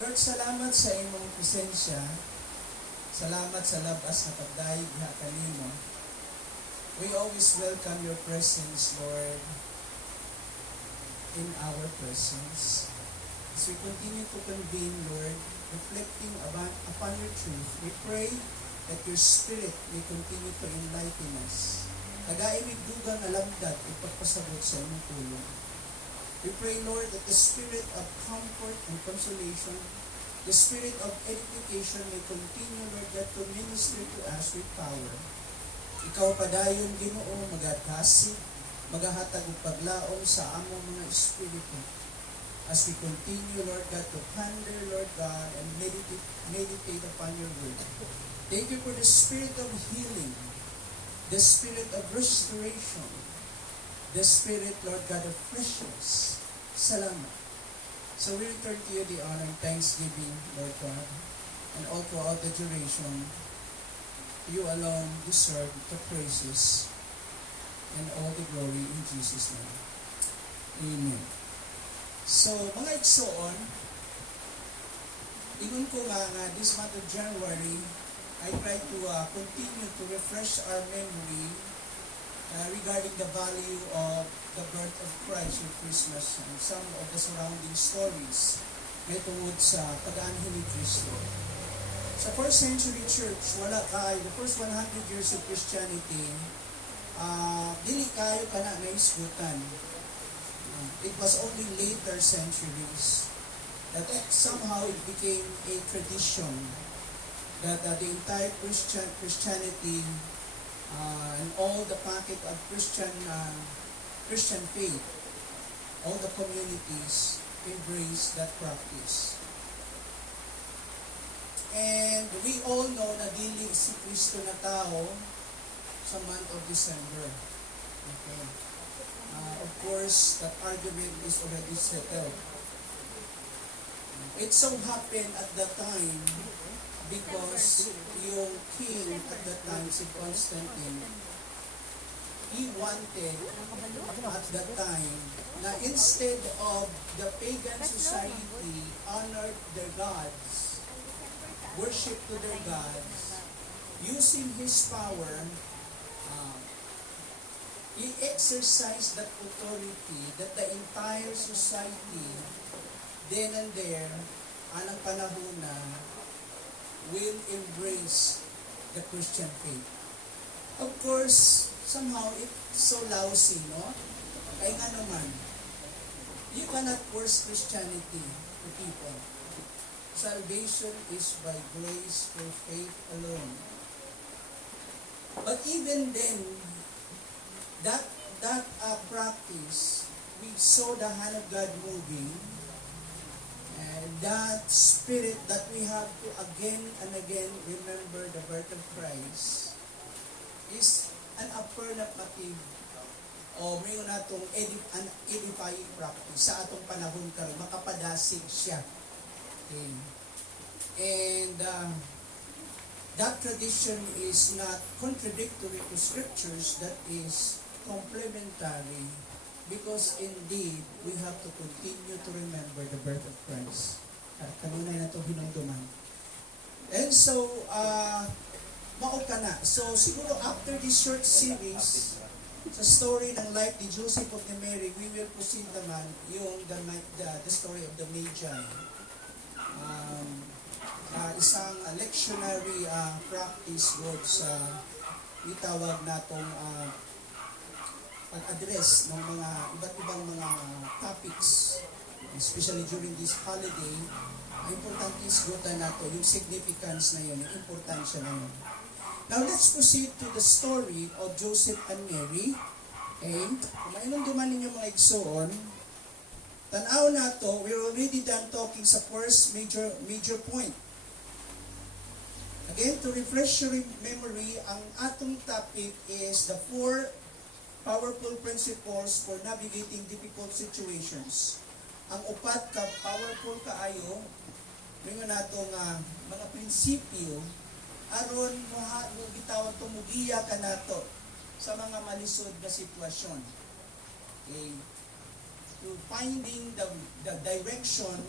Lord, salamat sa imong presensya. Salamat sa labas na pagdayeg diha kanimo. We always welcome your presence, Lord, in our presence. As we continue to convene, Lord, reflecting upon your truth, we pray that your Spirit may continue to enlighten us. Nagaimig dugang alamdad ipagpasabot sa imong tulong. We pray, Lord, that the spirit of comfort and consolation, the spirit of edification may continue, Lord God, to minister to us with power. Ikaw padayon, Ginoo, magatasig, magahatag og paglaom sa among mga espiritu. As we continue, Lord God, to ponder, Lord God, and meditate upon your word. Thank you for the spirit of healing, the spirit of restoration, the Spirit, Lord God, of freshness. Salamat. So we return to you the honor and thanksgiving, Lord God, and all throughout the duration, you alone deserve the praises and all the glory in Jesus' name. Amen. So, mga igsoon, ingon ko nga this month of January, I try to continue to refresh our memory regarding the value of the birth of Christ with Christmas and some of the surrounding stories may tungod sa pag-aanhin ni Kristo. Sa first century church, the first 100 years of Christianity, dili kayo ka na naisgutan. It was only later centuries that somehow it became a tradition that the entire Christianity and all the packet of Christian faith, all the communities embrace that practice. And we all know na dili si Kristo na tao sa month of December. Okay. Of course, that argument is already settled. It so happened at that time because yung king at that time, si Constantine, he wanted at that time na instead of the pagan society honored their gods, worship to their gods, using his power, he exercised that authority that the entire society, then and there, anang panahon na, will embrace the Christian faith. Of course, somehow it's so lousy, no? Kaya nga naman, you cannot force Christianity to people. Salvation is by grace through faith alone. But even then, that practice, we saw the hand of God moving. And that spirit that we have to again and again remember the birth of Christ is an affirmative o may natong an edifying practice sa atong panahon karon makapadasig siya. Okay. And that tradition is not contradictory to scriptures, that is complementary. Because indeed, we have to continue to remember the birth of Christ. Kanunay na ito hinungduman. And so, mao ka na. So, siguro after this short series, sa story ng life ni Joseph of the Mary, we will proceed naman yung the story of the Magi. Isang lectionary practice Lord sa itawag natong pag-address ng mga iba't ibang mga topics, especially during this holiday. Ang importante is gutan nato yung significance na yun, yung importansya na yun. Now let's proceed to the story of Joseph and Mary. And kung mainom duman ninyo mga igsoon, tanaw nato, we're already done talking sa first major point. Again, to refresh your memory, ang atong topic is the 4 powerful principles for navigating difficult situations. Ang upat ka powerful kaayo mga natong mga prinsipyo aron mo gitawag tumugiya ka nato sa mga malisod na sitwasyon. Okay. To finding the direction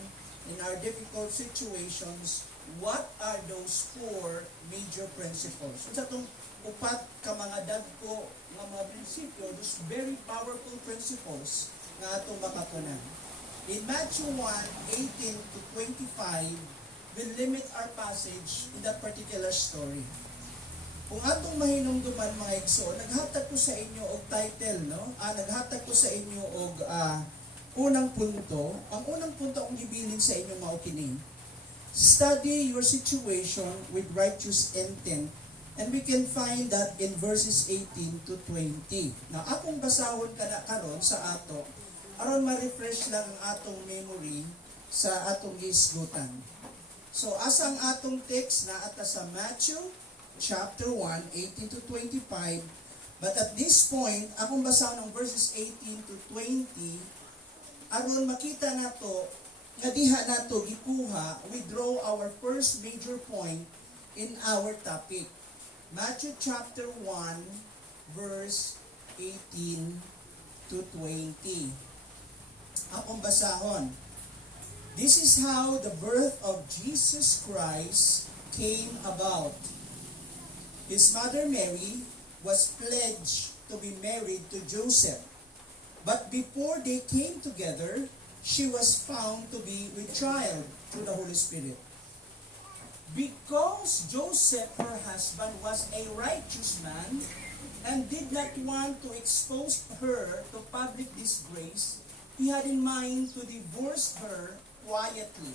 in our difficult situations, what are those four major principles? So sa itong upat ka mga dagko nga mga prinsipyo, those very powerful principles nga atong makapunan. In Matthew 1:18 to 25, we limit our passage in that particular story. Kung atong mahinumduman mga igsoon, naghatag ko sa inyo og title, no? Naghatag ko sa inyo og unang punto. Ang unang punto akong gibilin sa inyo mao kini. Study your situation with righteous intent. And we can find that in verses 18 to 20. Now, akong basahon kana karon sa ato, aron ma-refresh lang ang atong memory sa atong gisgutan. So, asa ang atong text na ata sa Matthew chapter 1, 18 to 25. But at this point, akong basahon ng verses 18 to 20, aron makita nato nga diha nato gikuha, we draw our first major point in our topic. Matthew chapter 1 verse 18 to 20. Akong basahon. This is how the birth of Jesus Christ came about. His mother Mary was pledged to be married to Joseph. But before they came together, she was found to be with child through the Holy Spirit. Because Joseph, her husband, was a righteous man and did not want to expose her to public disgrace, he had in mind to divorce her quietly.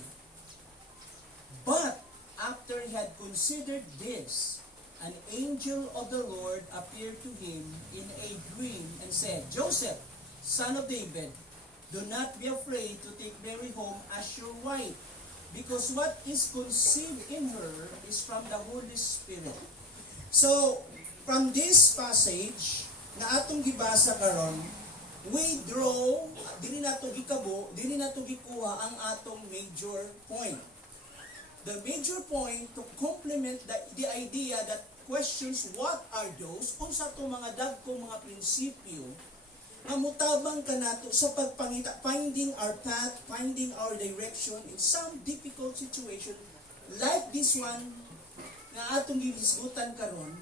But after he had considered this, an angel of the Lord appeared to him in a dream and said, Joseph, son of David, do not be afraid to take Mary home as your wife, because what is conceived in her is from the Holy Spirit. So, from this passage na atong gibasa karon, we draw, dili nato gikabo, dili nato gikuha ang atong major point. The major point to complement the idea that questions what are those, unsa to mga dagkong mga prinsipyo nga mutabang ka nato sa pagpangita, finding our path, finding our direction in some difficult situation like this one nga atong gihisgutan karon.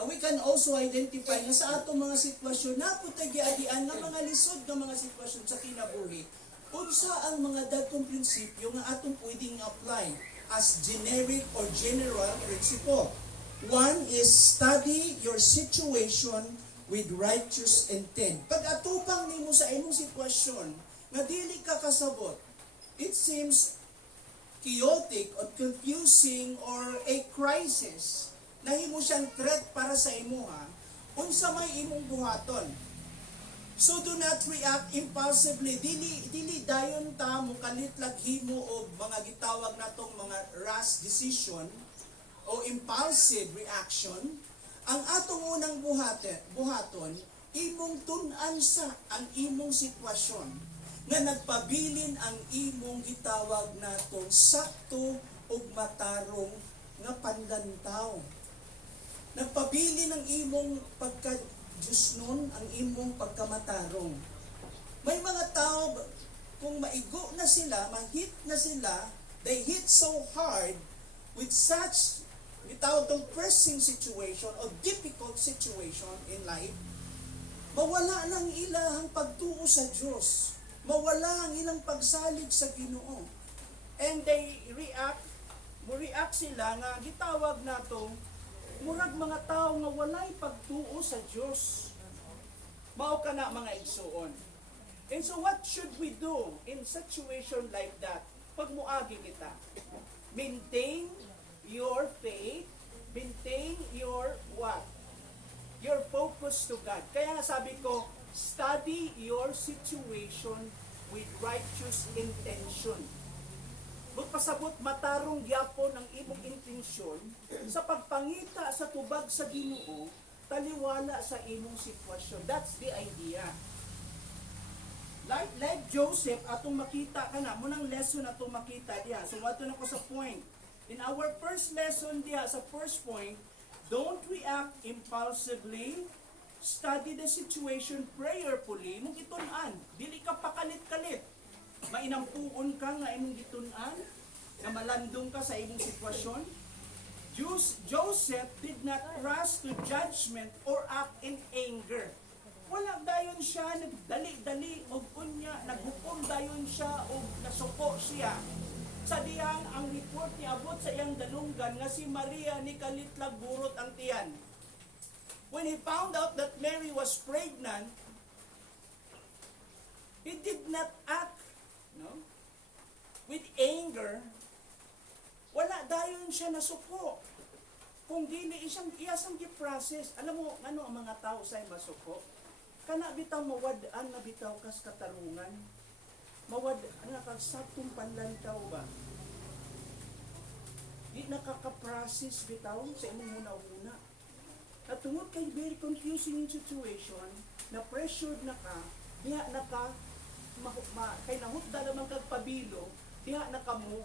We can also identify na sa atong mga sitwasyon na putagiadian ng mga lisod ng mga sitwasyon sa kinabuhi, unsa ang mga dagkong prinsipyo nga atong pwedeng apply as generic or general principle. One is study your situation with righteous intent. Pag atupang nimo sa imong sitwasyon, nga dili ka kasabot, it seems chaotic or confusing or a crisis, nahimo siyang threat para sa imuha, unsa may imong buhaton. So do not react impulsively. Dili dayon ta mo kalitlag himo og mga gitawag natong mga rash decision o impulsive reaction. Ang atong unang buhaton, imong tun-an sa ang imong sitwasyon nga nagpabilin ang imong gitawag natong sakto ug matarong nga panlantaw. Nagpabilin ang imong pagka-Diyos ang imong pagkamatarong. May mga tao, kung maigo na sila, ma-hit na sila, they hit so hard with such without the pressing situation or difficult situation in life, mawala lang ilang pagtuo sa Diyos. Mawala ang ilang pagsalig sa Ginoo. And they react sila nga gitawag nato murag mga tao nga walay pagtuo sa Diyos. Mao kana mga igsuon. And so what should we do in situation like that? Pag muagi kita, maintain your faith, maintain your what? Your focus to God. Kaya nga sabi ko, study your situation with righteous intention. Magpasabot matarong gyapon ang imong intensyon sa pagpangita sa tubag sa Ginoo, taliwala sa imong sitwasyon. That's the idea. Like Joseph, atong makita ka na, munang lesson atong makita diha. So, wato na ko sa point. In our first lesson diha, sa first point, don't react impulsively, study the situation prayerfully, mong itun-an, dili ka pakalit-kalit. mainampuon ka nga imong gitun-an, na malandong ka sa imong sitwasyon. Joseph did not rush to judgment or act in anger. Wala dayon siya nagdali-dali og unya, naghukom dayon siya og nasuko siya. Sa diyang ang report ni abot sa iyang dalunggan nga si Maria ni kalitlag burot ang tiyan. When he found out that Mary was pregnant, he did not act, no, with anger. Wala dayon siya nasuko. Kung dili iyasang gi-process. Alam mo, ano ang mga tao say masuko? Kana bitaw mawad-an na bitaw kas katarungan. Mawad-an na kag saktong panlantaw ba? Di nakaka-process bitaw sa imong una-una. At tungod kay very confusing yung situation, na pressured na ka, diha na ka, kay nahutda naman kag pabilo, diha na ka mo,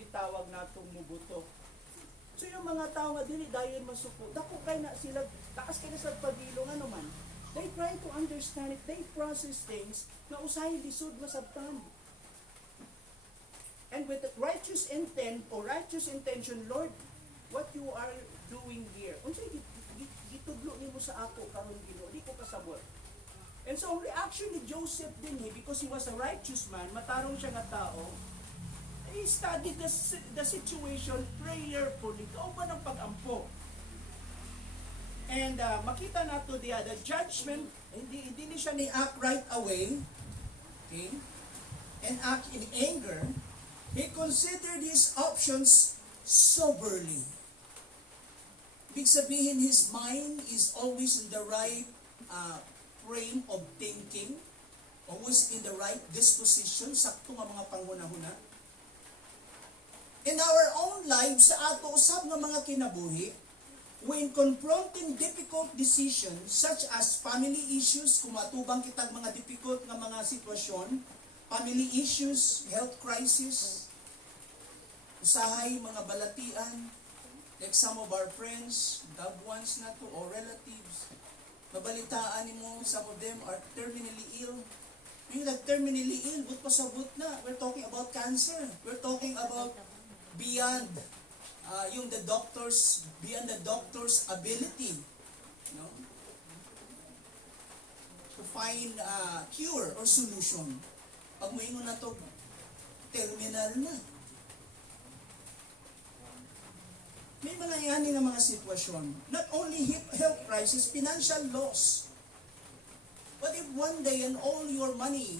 gitawag natong mubuto. So yung mga tao nga dili dayon masuko, dako kay na sila, taas kay na sa pabilo nga naman. They try to understand it, they process things na usahay lisod masabtan. And with righteous intent or righteous intention, Lord, what you are doing here, unsay gitudlo nimo sa ako karon Ginoo, di ko kasabot. And so ang reaction ni Joseph din because he was a righteous man, matarong siya nga tao, he studied the situation prayerfully. Kao ba ng pag-ampo? And makita nato the judgment, hindi ni siya ni-act right away, okay? And act in anger. He considered his options soberly. Ibig sabihin, his mind is always in the right frame of thinking, always in the right disposition, sakto nga mga panghuna-huna. In our own lives, sa ato usab nga mga kinabuhi, when confronting difficult decisions such as family issues, kung matubang kitag mga difficult nga mga sitwasyon, family issues, health crisis, usahay mga balatian, like some of our friends, loved ones na to, or relatives, mabalitaan mo, some of them are terminally ill. Yung terminally ill, but pasabot na. We're talking about cancer. We're talking about beyond beyond the doctor's ability, no, to find cure or solution. Pag moingon na to, terminal na. May mga yani nga mga sitwasyon. Not only health crisis, financial loss. But if one day and all your money,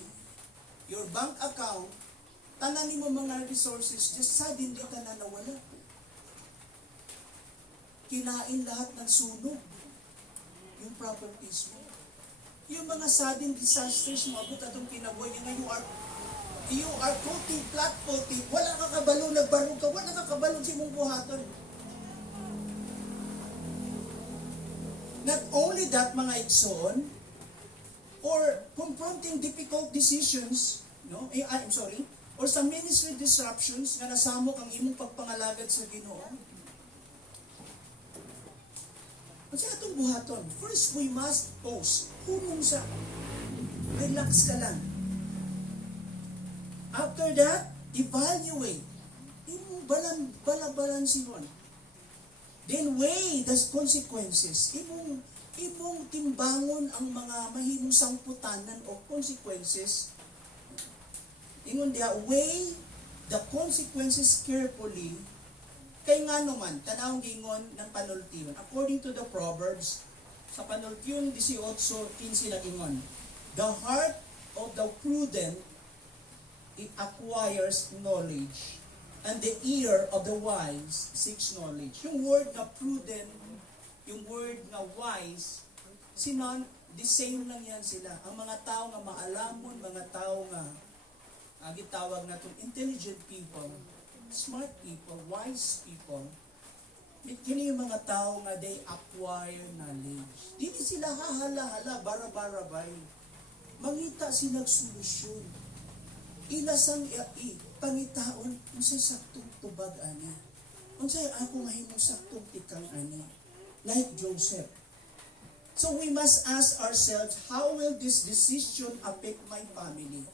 your bank account, tanan mo mga resources, just suddenly tanan nawala. Kinain lahat ng sunog. Yung properties mo. Yung mga sudden disasters, mabot atong kinabuhi nga, you are floating, flat floating, wala ka kabalo, nagbarog ka, wala ka kabalo sa imong buhaton. Not only that, mga igsoon, or confronting difficult decisions, no? Or sa ministry disruptions nga nasamok ang imong pagpangalagad sa Ginoo. Kasi atong buhaton, first we must pause. Hunong sa, relax ka lang. After that, evaluate. Imong balabalansiron. Then weigh the consequences. Imong timbangon ang mga mahimong sangputanan o consequences. Ingon dia, weigh the consequences carefully. Kay nga naman, tanawang gingon ng panultiyon. According to the Proverbs, sa panultiyon 18:15 na gingon, the heart of the prudent, it acquires knowledge, and the ear of the wise seeks knowledge. Yung word na prudent, yung word na wise, the same lang yan sila. Ang mga tao nga maalamon, mga tao nga gitawag na itong intelligent people, smart people, wise people, kini yung mga tao nga they acquire knowledge. Dili sila hahala-hala, bara-barabay. Mangita silang solusyon. Ilasang pangitaon, unsay saktong tubag ani. Unsay ako mahimong saktong tikang ani. Like Joseph. So we must ask ourselves, how will this decision affect my family?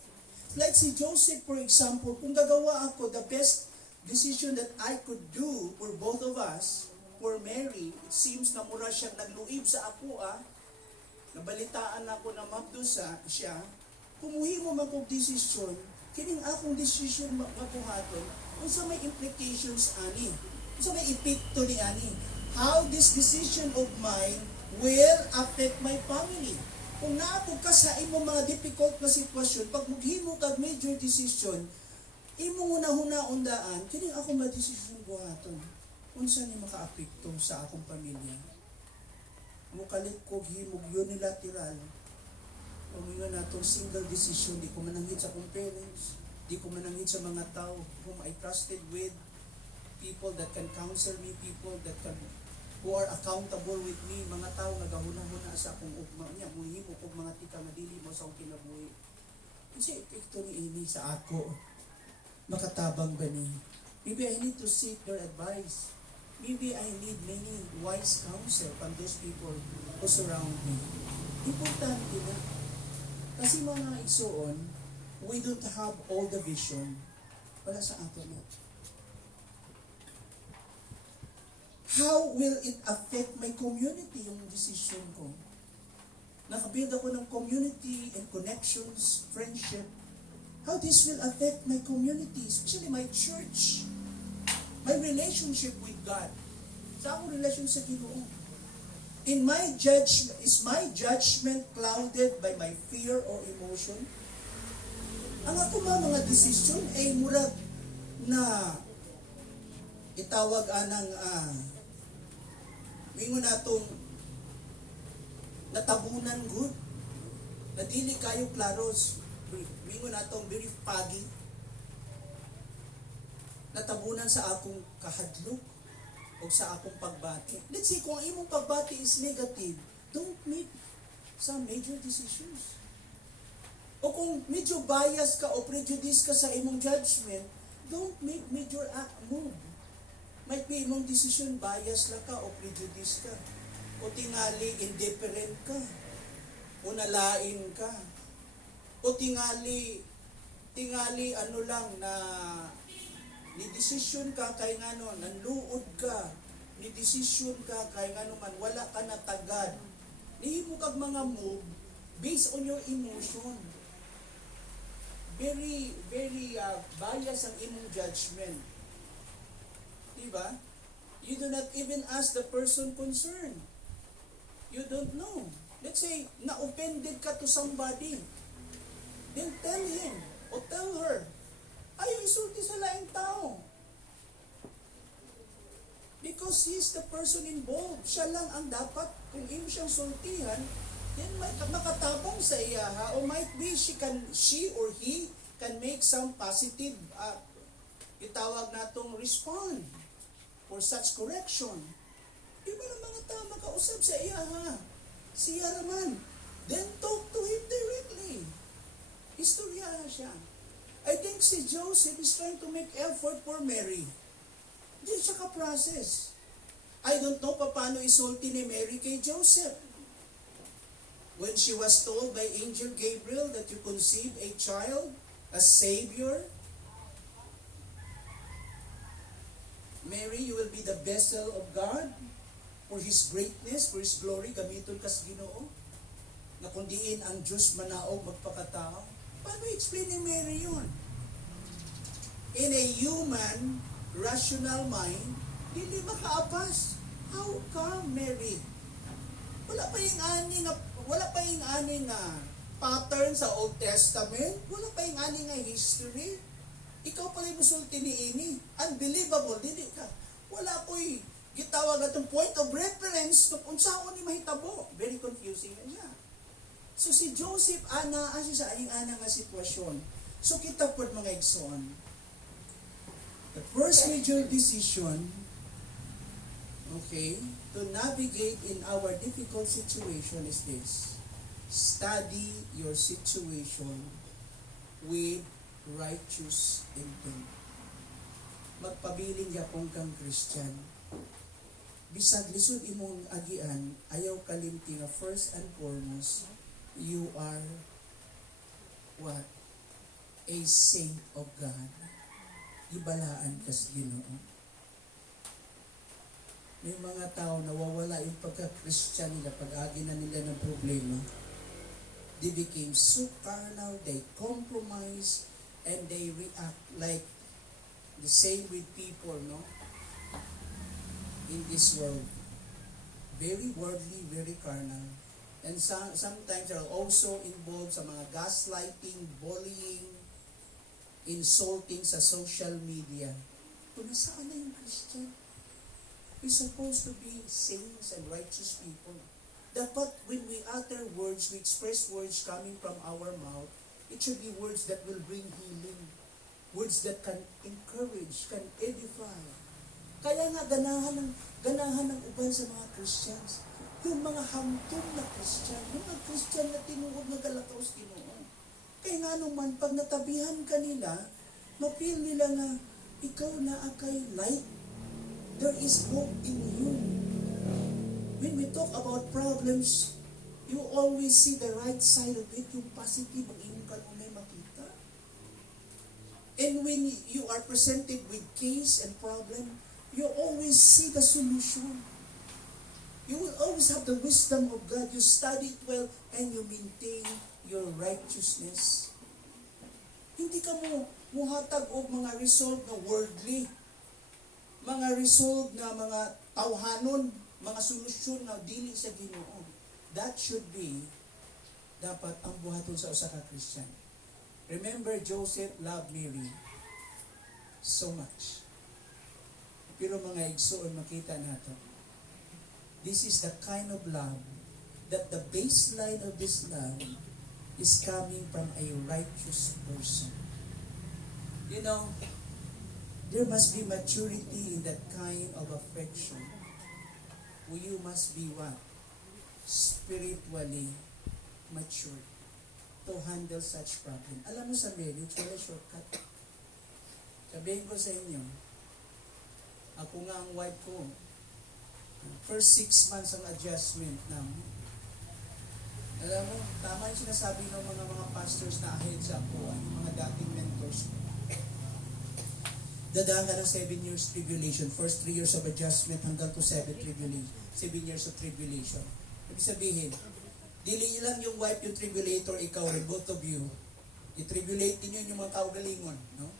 Like si Joseph, for example, kung gagawa ako, the best decision that I could do for both of us, for Mary, it seems na mura siyang nagluib sa ako, nabalitaan ako na mabdusa siya, kumuhi mo man kong desisyon, kining akong desisyon mabuhaton, kung sa may implications ani, kung sa may epekto ni ani, how this decision of mine will affect my family. Kung naapog ka sa imong mga difficult na sitwasyon, pag maghimo kag major decision, imong una-hunaundaan, kining ako ma-desisyon buhaton. Unsa ni makaapekto sa akong pamilya? Mukalit ko himog unilateral. O ngayon natong single decision, di ko mananghid sa akong parents, di ko mananghid sa mga tao whom I trusted with, people that can counsel me, people that can who are accountable with me, mga tao nagahuna-huna sa akong ugma niya, muhimo kog mga tika madili mo sa akong kinabuhi. Kasi epekto ni ini sa ako. Makatabang ba ni? Maybe I need to seek their advice. Maybe I need many wise counsel from those people who surround me. Importante na. Kasi mga isuon, we don't have all the vision para sa ato na. How will it affect my community, yung decision ko? Nakabuild ako ng community and connections, friendship. How this will affect my community, especially my church, my relationship with God. Sa akong relasyon sa Ginoo. Is my judgment clouded by my fear or emotion? Ang ako mga desisyon ay murag na itawag anang mingon natong natabunan good. Na dili kayo klaros. Mingon natong very foggy. Natabunan sa akong kahadlok o sa akong pagbati. Let's say, kung ang imong pagbati is negative, don't make some major decisions. O kung medyo bias ka o prejudice ka sa imong judgment, don't make major move. Might be imong decision, bias lang ka o prejudice ka. O tingali, indifferent ka. O nalain ka. O tingali ano lang na ni decision ka kay ngano nanluod ka, ni decision ka kay ngano man wala ka natagad. Nihimo kag mga move based on your emotion. Very bias ang imong judgment. Diba? You do not even ask the person concerned. You don't know. Let's say na-offended ka to somebody. Then tell him o tell her, ayaw isulti sa laing tao. Because he's the person involved. Siya lang ang dapat, kung imo siyang sultihan, then makatabang sa iya, ha? O might be she or he can make some positive, itawag natong respond for such correction. Di ba ng mga tao makausap sa iya, ha? Siya naman. Then talk to him directly. Istorya siya. I think si Joseph is trying to make effort for Mary. Hindi siya ka-process. I don't know paano isulti ni Mary kay Joseph. When she was told by Angel Gabriel that you conceive a child, a Savior, Mary, you will be the vessel of God for His greatness, for His glory, gamiton kas Ginoo, na kundiin ang Diyos manaog magpakatao. Paano i-explain ni Mary yun? In a human, rational mind, hindi makaapas. How come, Mary? Wala pa yung ani nga pattern sa Old Testament. Wala pa yung ani nga history. Ikaw pala yung musulti ni ini. Unbelievable. Dili ka. Wala po'y gitawag atong point of reference kung saan ni mahitabo. Very confusing na siya. So si Joseph, siya sa aning-ana nga sitwasyon. So kita po mga igsoon. The first major decision, okay, to navigate in our difficult situation is this. Study your situation with righteous intent. Magpabiling yapong kang Christian. Bisag lisod imong agian, ayaw kalimti nga first and foremost, you are what? a saint of God. Ibalaan kas Ginoo. May mga tao nawawala yung pagka-Christian nila pag-agi na nila ng problema. They became so carnal, they compromise, and they react like the same with people, no? In this world. Very worldly, very carnal. And sometimes they're also involved sa mga gaslighting, bullying, insulting sa social media. Kung nasaan na yung Christian? We're supposed to be saints and righteous people. Dapat when we utter words, we express words coming from our mouth, it should be words that will bring healing. Words that can encourage, can edify. Kaya nga ganahan ng uban sa mga Christians. Yung mga hamtong na Christian, yung mga Christian na tinuod na galakaw sa Ginoo. Kaya nga naman, pag natabihan ka nila, mapil nila na ikaw na akay light. There is hope in you. When we talk about problems, you always see the right side of it, yung positive ang inyong kanunay makita. And when you are presented with case and problem, you always see the solution. You will always have the wisdom of God. You study it well and you maintain your righteousness. Hindi ka mo muhatag og mga resolve na worldly, mga resolve na mga tawhanon, mga solusyon na dili sa Ginoo. That should be dapat ang buhaton sa usa ka Christian. Remember, Joseph loved Mary so much. Pero mga igsoon, makita nato, this is the kind of love that the baseline of this love is coming from a righteous person. You know, there must be maturity in that kind of affection. You must be what? Spiritually mature to handle such problem. Alam mo sa marriage, wala shortcut. Sabihin ko sa inyo, ako nga ang wife ko, first 6 months ang adjustment namin. Alam mo, tama yung sinasabi ng mga pastors na ahead sa ako, mga dating mentors ko. Dadaan ka ng 7 years tribulation, first 3 years of adjustment hanggang to 7 years of tribulation. Ibig sabihin, dili lang yung wife yung tribulator, ikaw rin, both of you. I-tribulate ninyo yung mga kaugalingon, no?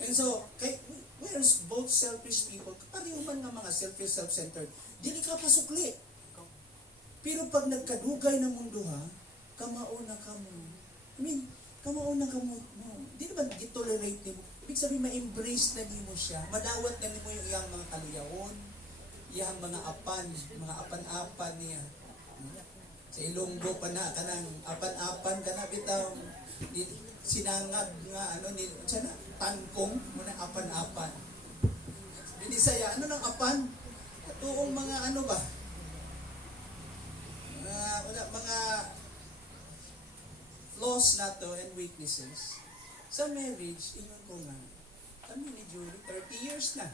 And so, we're both selfish people, pareho man nga mga selfish, self-centered, dili ka pasukli. Pero pag nagkadugay ng mundo ha, kamauna ka mo. I mean, kamauna ka mo. Di naman gitolerate mo. Ibig sabihin, ma-embrace na mo siya. Madawat na mo yung iyang mga kaluyahon, iyang mga apan-apan niya. Sa Ilonggo pa na, kanang apan-apan ka na, bitaw, sinangag nga, siya na, tangkong, muna apan-apan. Hindi saya, ano ng apan? Tuong mga ba? Mga flaws na to and weaknesses. Sa marriage, ingon ko nga, kami ni Julie, 30 years na.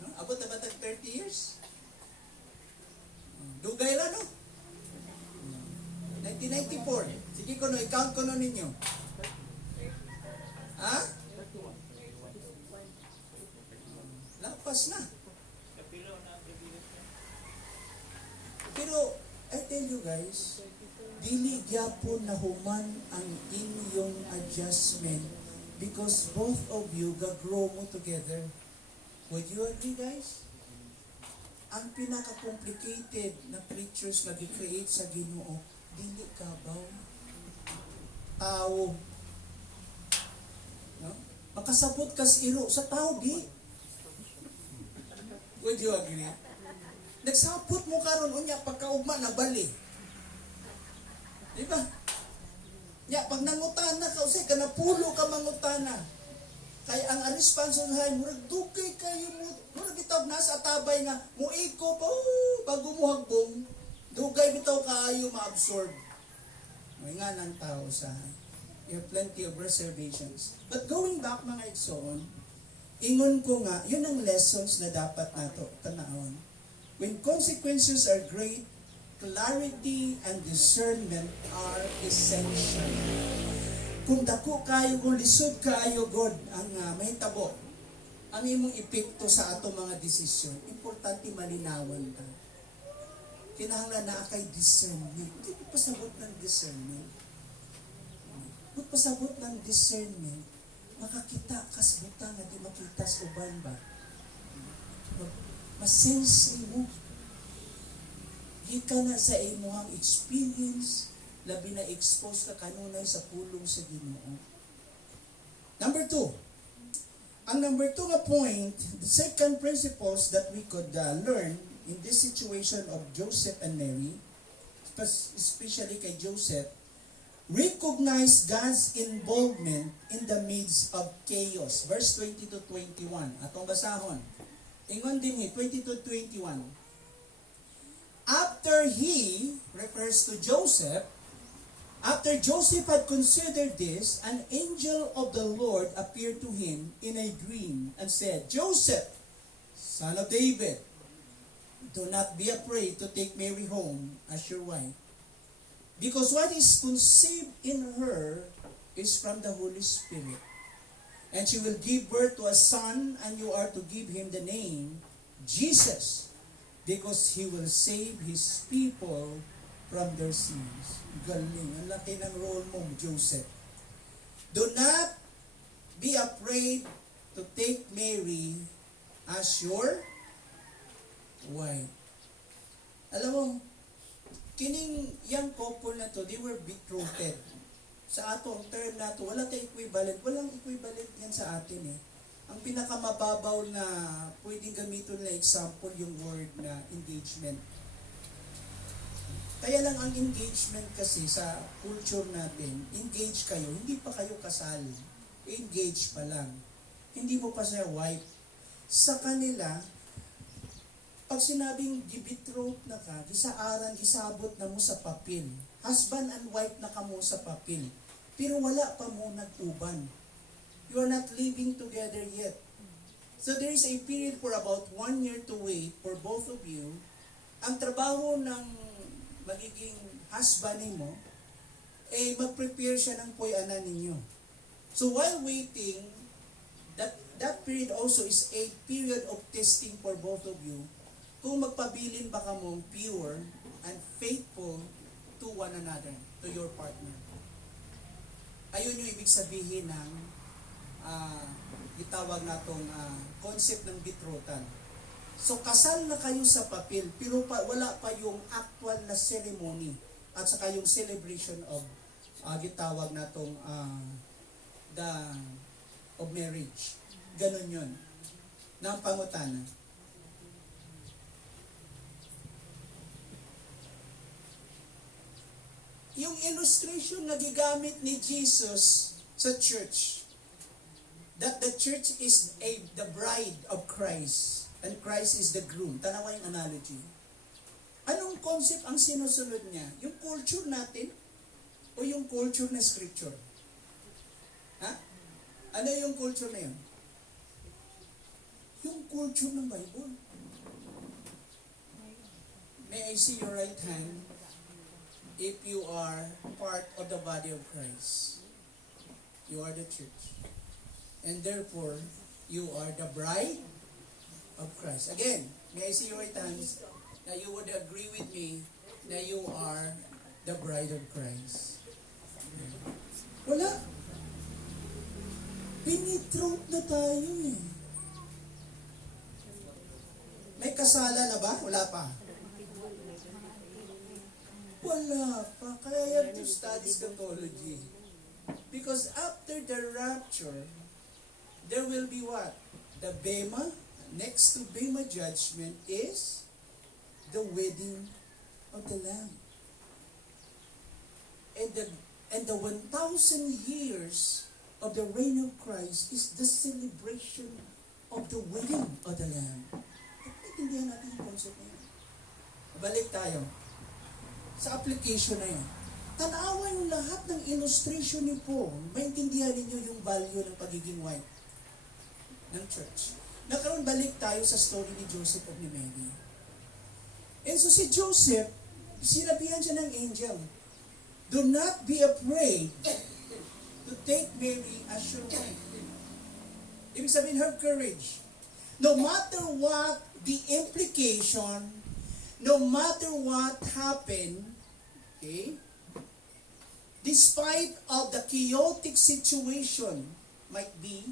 No? Abot na ba 30 years? Dugay lang, no? 1994. Sige ko no, i-count ko no ninyo. Ha? Lapas na. Pero, I tell you guys, dili gyapon na human ang inyong adjustment because both of you gagrow mo together. Would you agree, guys? Ang pinaka-complicated na creatures na gi-create sa Ginoo, dili kabaw, tao. No? Makasabot kas iro sa tao, di. Would you agree? Nagsapot mo karon unya pagkaugma na bali. Di ba? Ya, pag nangutana ka, usay ka na pulo ka mangutana. Kaya ang responsibilidad, murag dugay kayo mo, murag bitaw nasa atabay nga, muiko pa, bago mo hagbong, dugay bitaw kaayo ma-absorb. May nga ng tao sa, you have plenty of reservations. But going back mga igsoon, ingon ko nga, yun ang lessons na dapat nato tanawon. When consequences are great, clarity and discernment are essential. kung dako kayo, kung lisod kayo, God, ang mahitabo, ang imong epekto sa ato mga desisyon, importante malinawan ta. Kinahanglan na kay discernment. Hindi mo pasabot ng discernment. Mo pasabot ng discernment, makakita kas buta nga di makita sa uban ba? Masense mo. Gika na sa imuhang experience, labi na expose ka kanunay sa pulong sa Ginoo. Number 2. Ang number 2 nga point, the second principles that we could learn in this situation of Joseph and Mary, especially kay Joseph, recognize God's involvement in the midst of chaos. Verse 20 to 21. Atong basahon. Ingon din 20 to 21. After he, refers to Joseph, after Joseph had considered this, an angel of the Lord appeared to him in a dream and said, Joseph, son of David, do not be afraid to take Mary home as your wife, because what is conceived in her is from the Holy Spirit. And she will give birth to a son, and you are to give him the name Jesus, because he will save his people from their sins. Galing. Ang laki ng role mo, Joseph. Do not be afraid to take Mary as your wife. Alam mo, kining young couple na to, they were betrothed. Sa ato, ang term na to, wala tayong equivalent. Walang equivalent yan sa atin eh. Ang pinakamababaw na pwedeng gamitin na example yung word na engagement. Kaya lang ang engagement kasi sa culture natin, engage kayo, hindi pa kayo kasal. Engage pa lang. Hindi mo pa siya wife. Sa kanila, pag sinabing gibetroth na ka, gisaaran, gisabot na mo sa papel. Husband and wife na ka mo sa papel. Pero wala pa mo nag-uban. You are not living together yet. So there is a period for about 1 year to wait for both of you. Ang trabaho ng magiging husband mo, mag-prepare siya ng puy-anan ninyo. So while waiting, that period also is a period of testing for both of you. Kung magpabilin ba ka mong pure and faithful to one another, to your partner. Ayun yung ibig sabihin ng itawag natong concept ng betrothal. So kasal na kayo sa papel, pero wala pa yung actual na ceremony at saka yung celebration of gitawag natong of marriage. Ganon yun. Ng pangutana. Yung illustration na gigamit ni Jesus sa church, that the church is the bride of Christ and Christ is the groom. Tanawa yung analogy. Anong concept ang sinusunod niya? Yung culture natin o yung culture na scripture? Ha? Ano yung culture na yun? Yung culture ng Bible. May I see your right hand if you are part of the body of Christ? You are the church. And therefore, you are the bride of Christ. Again, may I see your right hands na you would agree with me na you are the bride of Christ. Wala. Pinitroth na tayo eh. May kasala na ba? Wala pa. Wala pa. Kaya you have to study eschatology. Because after the rapture, there will be what? The Bema. Next to Bema judgment is the wedding of the Lamb. And the 1,000 years of the reign of Christ is the celebration of the wedding of the Lamb. Intindihan natin yung concept na yun. Balik tayo sa application na yun. Tanawan yung lahat ng illustration niyo po. Maintindihan ninyo yung value ng pagiging wife ng church. Nakaroon balik tayo sa story ni Joseph of ni Mary. And so si Joseph, sinabihan siya ng angel, do not be afraid to take Mary as your wife. Ibig sabihin, have courage. No matter what the implication, no matter what happened, okay, despite of the chaotic situation might be,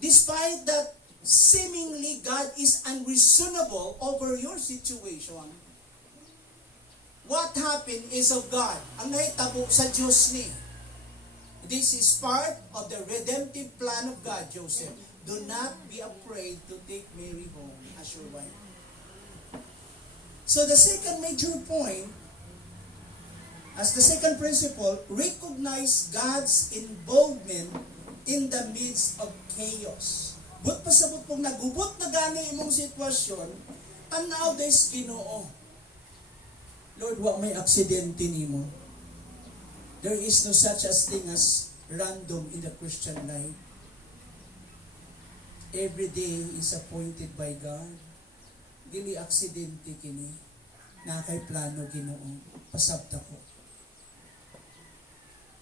despite that seemingly God is unreasonable over your situation, what happened is of God. Ang nahitabo sa Diyos ni. This is part of the redemptive plan of God, Joseph. Do not be afraid to take Mary home as your wife. So the second major point, as the second principle, recognize God's involvement in the midst of chaos. But pasabot pong nagubot na gani imong sitwasyon, tanaw des Ginoo. Lord, wa may aksidente nimo. There is no such as thing as random in the Christian life. Every day is appointed by God. Dili aksidente kini. Na kay plano Ginoo. Pasabta ko.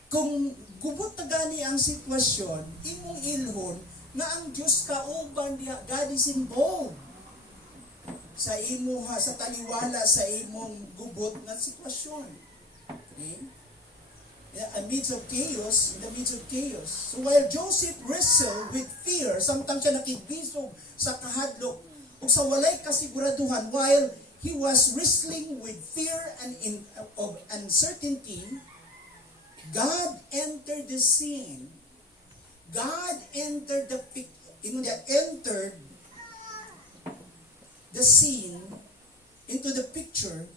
Kung gubot na gani ang sitwasyon, imong ilhon na ang Diyos kauban diha, God is involved sa imo ha, sa taliwala sa imong gubot na sitwasyon. Okay? In the midst of chaos. So while Joseph wrestled with fear, sometimes siya nakibisog sa kahadlok o sa walay kasiguraduhan, while he was wrestling with fear and of uncertainty, God entered the scene. God entered entered the scene into the picture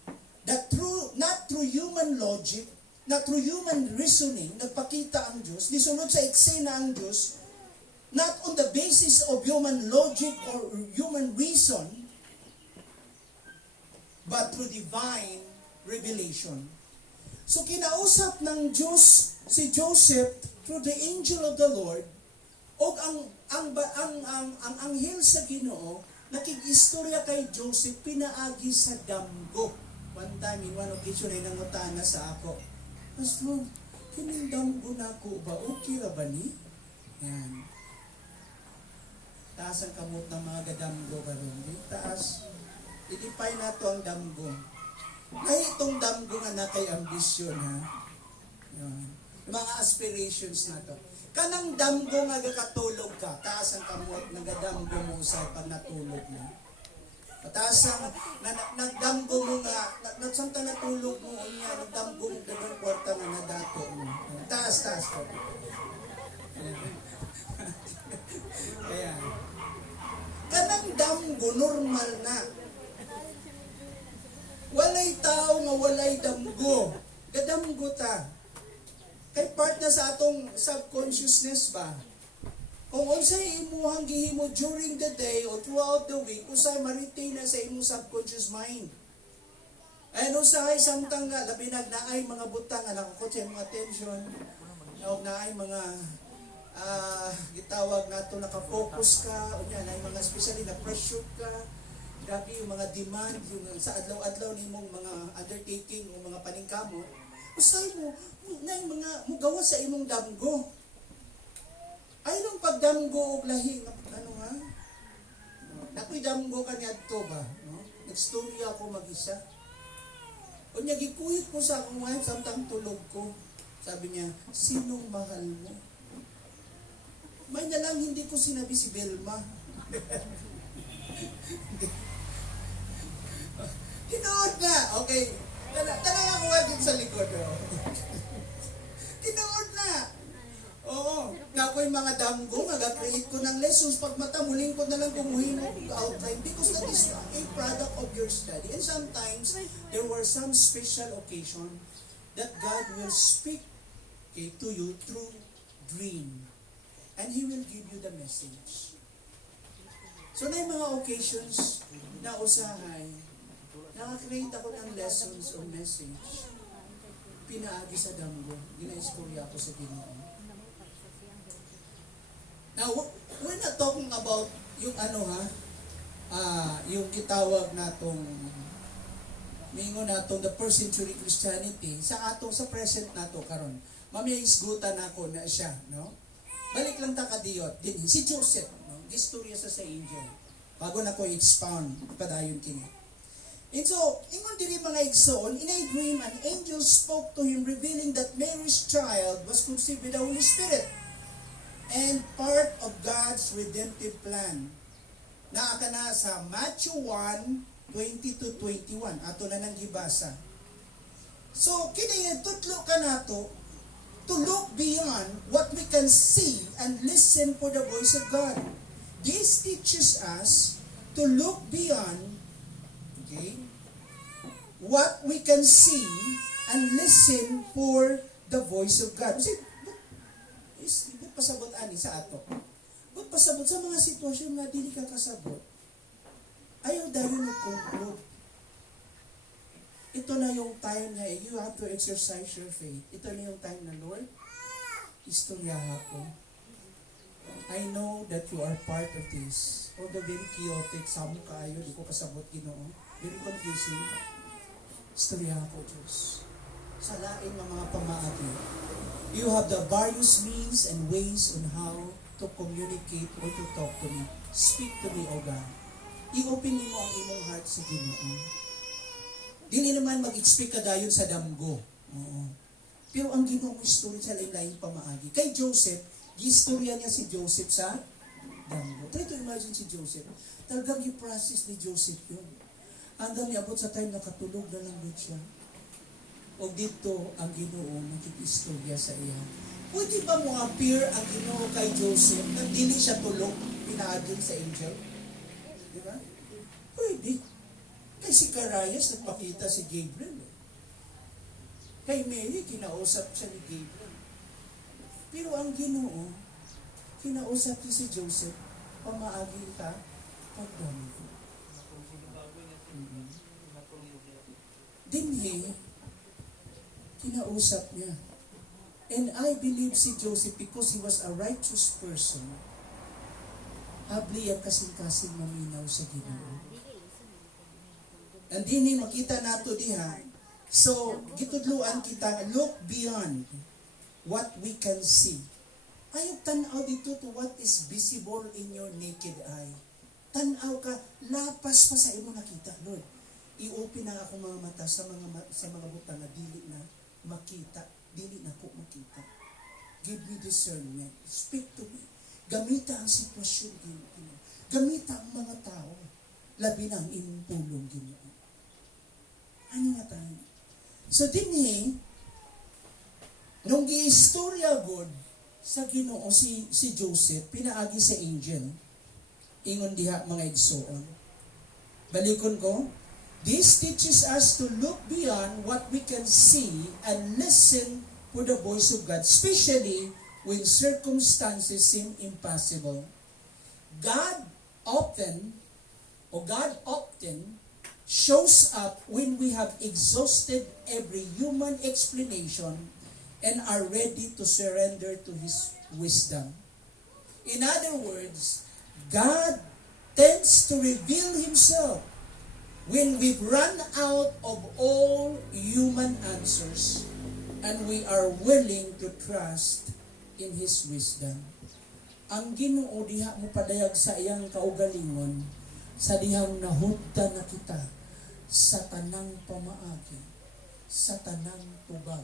that not through human logic, not through human reasoning, nagpakita ang Diyos, nisunod sa eksena ang Diyos, not on the basis of human logic or human reason, but through divine revelation. So kinausap ng Diyos si Joseph through the angel of the Lord, o ang anghel sa Ginoo nakig-istorya kay Joseph pinaagi sa damgo. One time in one occasion ay nangutana sa ako, Pastor, kining damgo na ko ba? Okay ra ba ni? Yan. Taas ang kamot ng mga gadamgo karon. Taas. I-define nato ang damgo. Ay itong damgo nga na kay ambisyon ha. Yan. Yung mga aspirations nato. Kanang damgo nga gakatulog ka, taas ang kamot ng gadamgo mo sa pag natulog mo. Taas ang nagdamgo mo nga, nagsanta natulog mo niya, nagdamgo mo dagang kwarta nga nadato mo. Taas. Kaya, kanang damgo, normal na. Walay tao nga walay damgo. Gadamgo ta. Kay part na sa atong subconsciousness ba? Kung unsay imuhang gihimo during the day or throughout the week, usay ma-retain na sa imong subconscious mind. And usahay samtang nga, labi nagnaay mga butang, nakakot sa mga tension, naay mga gitawag nato nakafocus ka, o yan, ay mga especially na pressure ka, grabe yung mga demand, yung sa adlaw-adlaw ni mong mga undertaking o mga paningkamot, usay mo, na yung mga mugawa sa imong damgo. Ay nung pagdamgo og lahi, ano nga? Nakoy damgo kanya to ba? No? Nag-story ako mag-isa. O niya, gikuhit ko sa akong wife, samtang tulog ko. Sabi niya, sinong mahal mo? May na lang hindi ko sinabi si Belma. Tinood na! Okay. Talaga ako din sa likod. Tinood na! Oo. Na ako'y mga damgo, mag-create ko ng lessons. Pag mata, muling ko na lang kumuhin ng outline because that is a product of your study. And sometimes, there were some special occasion that God will speak to you through dream. And He will give you the message. So na yung mga occasions na usahay, nakakreate ako ng lessons or message. Pinaagi sa damgo. Gina-istorya ako sa Ginoo. Now, we're not talking about yung yung kitawag natong mingo natong the first century Christianity sa present nato karon. Mamaya isgutan ako na siya, no? Balik lang ta kadiyot din si Joseph, no? Gistorya sa angel. Bago na ko expound padayon kini. And so, ingon diri mga igsoon, in a dream an angel spoke to him revealing that Mary's child was conceived with the Holy Spirit and part of God's redemptive plan. Naa ka na sa Matthew 1:20-21. Ato na nang gibasa. So, kini tutlo ka nato to look beyond what we can see and listen for the voice of God. This teaches us to look beyond, okay, what we can see and listen for the voice of God. Kasi, ba't pasabot ani sa ato? Ba't pasabot sa mga sitwasyon na dili ka kasabot? Ayaw dayon conclude. Ito na yung time na you have to exercise your faith. Ito na yung time na, Lord, istorya ako. I know that you are part of this. Although very chaotic, samo kaayo, di ko kasabot, Ginoo. Very confusing. Istorya ako, Diyos. Sa laing ng mga pamaagi. You have the various means and ways on how to communicate or to talk to me. Speak to me, O God. I-open mo ang imong heart sa Ginoo. Dili naman mag-expect ka dayon sa damgo. Oo. Pero ang Ginoo mo story sa lain-lain pamaagi. Kay Joseph, gistorya niya si Joseph sa damgo. Try to imagine si Joseph. Talagang i-process ni Joseph yun. Hanggang niabot sa time na katulog na lang din siya. O dito ang Ginoo nakikistorya sa iya. Pwede ba mo appear ang Ginoo kay Joseph na dili siya tulog, pinaagin sa angel? Di ba? Pwede. Kay si Carayas, nagpakita si Gabriel. Kay Mary, kinausap siya ni Gabriel. Pero ang Ginoo, kinausap niya si Joseph, pamaagi ka, pagdami. Dinhi, kinausap niya. And I believe si Joseph, because he was a righteous person, habli ang kasing-kasing maminaw sa Ginoo. And din makita nato diha. So, gitudluan kita, look beyond what we can see. Ayaw tanaw dito to what is visible in your naked eye. Tanaw ka, lapas pa sa imo nakita, Lord. I-open na ako mga mata sa mga butang na dili na makita, dili na ko makita. Give me discernment. Speak to me. Gamita ang sitwasyon, Ginoo. Gamita ang mga tao. Labi na ang imong pulong, Ginoo. Ano nga tayo? So dinhi, nung gi-istorya God sa Ginoo si Joseph, pinaagi sa angel. Ingon diha mga igsoon. Balikon ko, this teaches us to look beyond what we can see and listen for the voice of God, especially when circumstances seem impossible. God often shows up when we have exhausted every human explanation and are ready to surrender to His wisdom. In other words, God tends to reveal Himself when we've run out of all human answers and we are willing to trust in His wisdom. Ang Ginoo diha mo padayag sa iyang kaugalingon, sa dihang nahudta na kita sa tanang pamaagi, sa tanang tubag,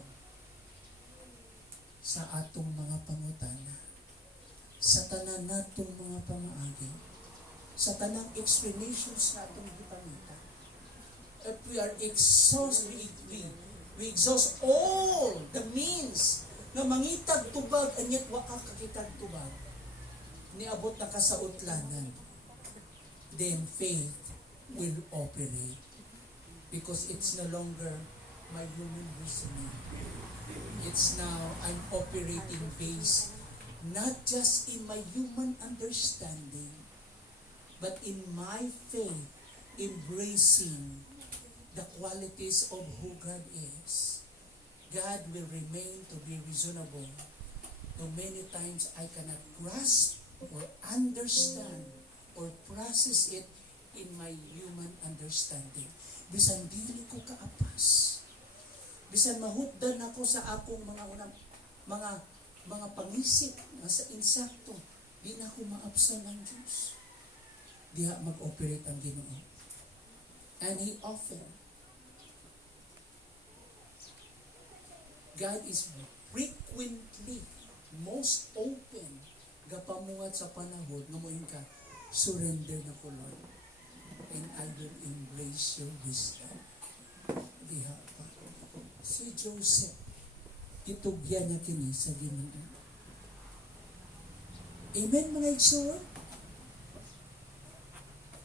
sa atong mga pangutana, sa tanan natong mga pamaagi, sa tanang explanations sa atong gipamita. If we are exhausted, we exhaust all the means na mangitag tubag, and yet waka kakitag tubag, niabot na ka sa utlanan, then faith will operate. Because it's no longer my human reasoning. It's now, I'm operating based not just in my human understanding, but in my faith, embracing the qualities of who God is. God will remain to be reasonable. Though many times I cannot grasp or understand or process it in my human understanding. Bisan dili ko kaapas. Bisan mahutdan ako sa akong mga unang mga mga pangisip nga sa insakto, di na ko maabsan ang Diyos. Diha mag-operate ang Ginoo. And He offered. God is frequently most open gapamuhat sa panahon nga moing ka surrender na ko, Lord, and I will embrace your wisdom. Diha pa si Joseph kitugyan niya kini sa Ginoo. Amen, mga igsoon?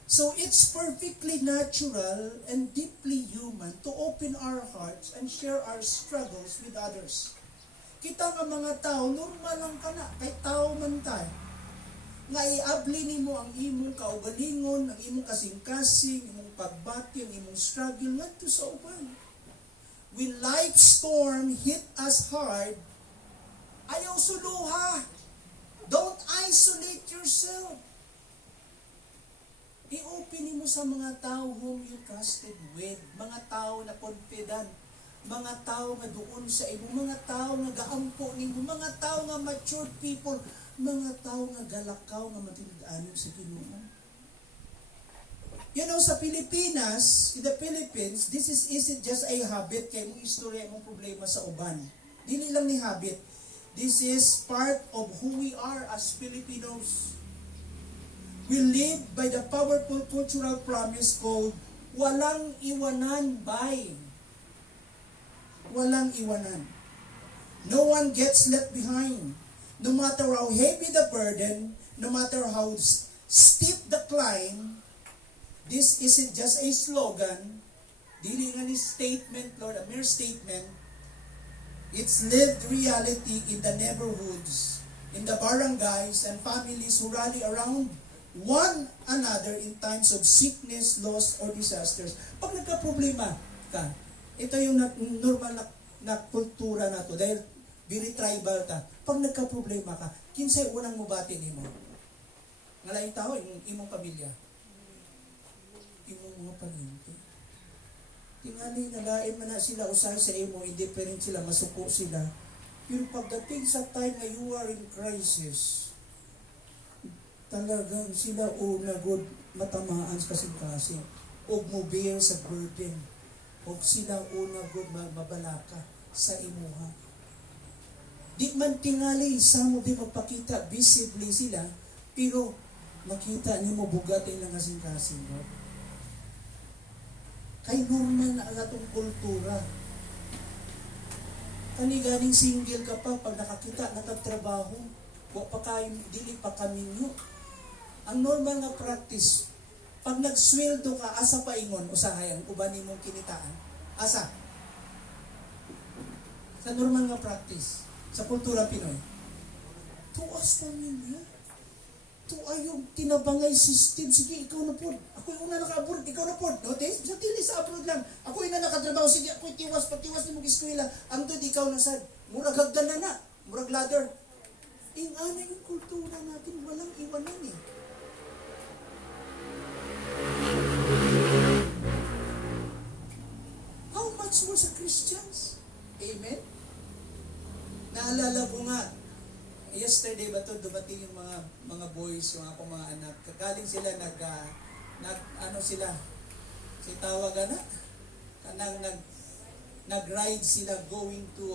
So it's perfectly natural and deeply human to open our hearts and share our struggles with others. Kita nga mga tao, normal lang ka na, kay tao man tayo. Nga iabli nimo ang imong kaugalingon, ang imong kasing-kasing, imong pagbati, ang imong struggle ngadto sa uban. When life's storm hit us hard, ayaw suluha. Don't isolate yourself. I-open mo sa mga tao whom you trusted with, mga tao na confident, mga tao nga doon sa imo, mga tao nga gaampo nimo, mga tao nga mature people, mga tao nga galakaw nga matinud-anon sa Ginoo. You know, sa Pilipinas, in the Philippines, this isn't just a habit kay mong istorya, mong problema sa uban. Dili lang ni habit. This is part of who we are as Filipinos. We live by the powerful cultural promise called walang iwanan by. Walang iwanan. No one gets left behind. No matter how heavy the burden, no matter how steep the climb, this isn't just a slogan, dili nga ni statement, Lord, a mere statement. It's lived reality in the neighborhoods, in the barangays, and families who rally around one another in times of sickness, loss, or disasters. Pag nagka-problema ka, ito yung normal na kultura na to, dahil very tribal ta. Pag nagka-problema ka, kinsay unang mubati nimo? Ngalaing tao, imong pamilya. Imong mga palinti. Tingali, nalain man na sila usay sa imo, indifferent sila, masuko sila. Pero pagdating sa time na you are in crisis, talagang sila una good matamaan sa kasing-kasing. O mobear sa burden. O sila una good mabalaka sa imuha. Di man tingali, sa mo di magpakita, visibly sila, pero makita niyo mo bugatin ng kasing-kasing. No? Kay normal na ang atong kultura. Kani ganing single ka pa, pag nakakita, nagtrabaho, wa pa kayo, dili pa kaminyo. Ang normal nga practice, pag nagsweldo ka, asa pa ingon, usahay, ang uban mong kinitaan. Asa? Sa normal nga practice, sa kultura Pinoy. Tuas pamilya. To ayong tinabangay system. Sige, ikaw na po. Ako'y una naka-abroad, ikaw na po. Notice? Sa dili sa abroad lang. Ako'y na nakatrabaho. Sige, ako'y tiwas, patiwas ni mong eskwela. Ang doon, ikaw na sad. Murag hagdan na. Murag ladder. Ano yung kultura natin? Walang iwanan eh. How much more sa Christians? Amen? Naalala ko nga, yesterday ba to dumating yung mga boys, yung akong mga anak. Galing sila si tawagan na kanang nag-ride sila going to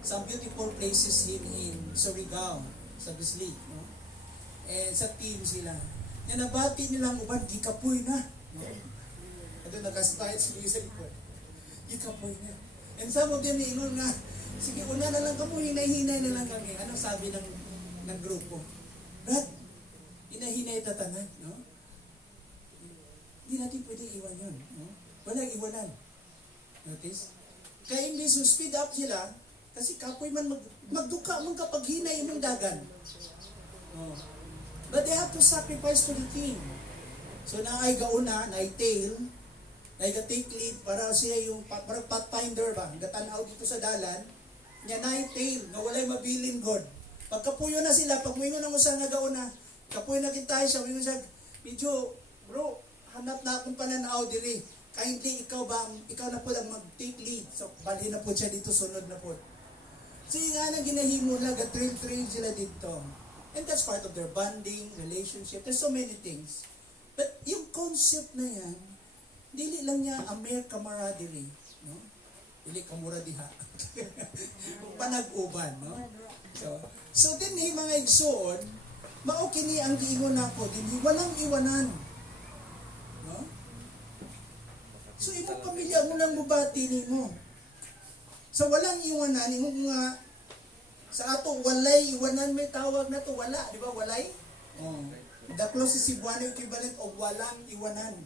some beautiful places in Surigao, sa Bislig, no? And sa team sila. Yan nabati nilang uban, gikapoy na. No? Ito nagkasbayad si Luisa likod. Gikapoy na. And some of them niingon nga, sige, una na lang kamo, hinay-hinay na lang kami. Ano sabi ng grupo? Brad, hinahinay tatanan, no? Hindi natin pwede iwan yun, no? Walang iwanan. Notice? Kaya imbis to speed up sila, kasi kapoy man magduka man kapag hinay mong dagan. Oh. But they have to sacrifice for the team. So na ay gauna, na ay tail, na ay take lead para siya yung parang pathfinder ba, gatanaw dito sa dalan, niya na ay tail, na walay mabilin God. Pagkapuyo na sila, pag muingon ang usa nga gauna, kapuyo na kintay siya, muingon siya, medyo, bro, hanap na akong pananaw diri. Kindly, ikaw na po lang mag-take lead. So, bali na po siya dito, sunod na po. So yung nga nang ginahimo na, gatrail-trail sila dito. And that's part of their bonding, relationship. There's so many things. But yung concept na yan, dili lang niya a mere camaraderie. No? Dili kamura diha. Panag-uban. No? So din mga igsoon, mao kini ang giingon nako dinhi walang iwanan. No? So imo pamilya mo lang mubati nimo. Sa walang iwanan imo nga sa ato walay iwanan may tawag na to wala, di ba walay? Oh. The closest Cebuano equivalent of walang iwanan.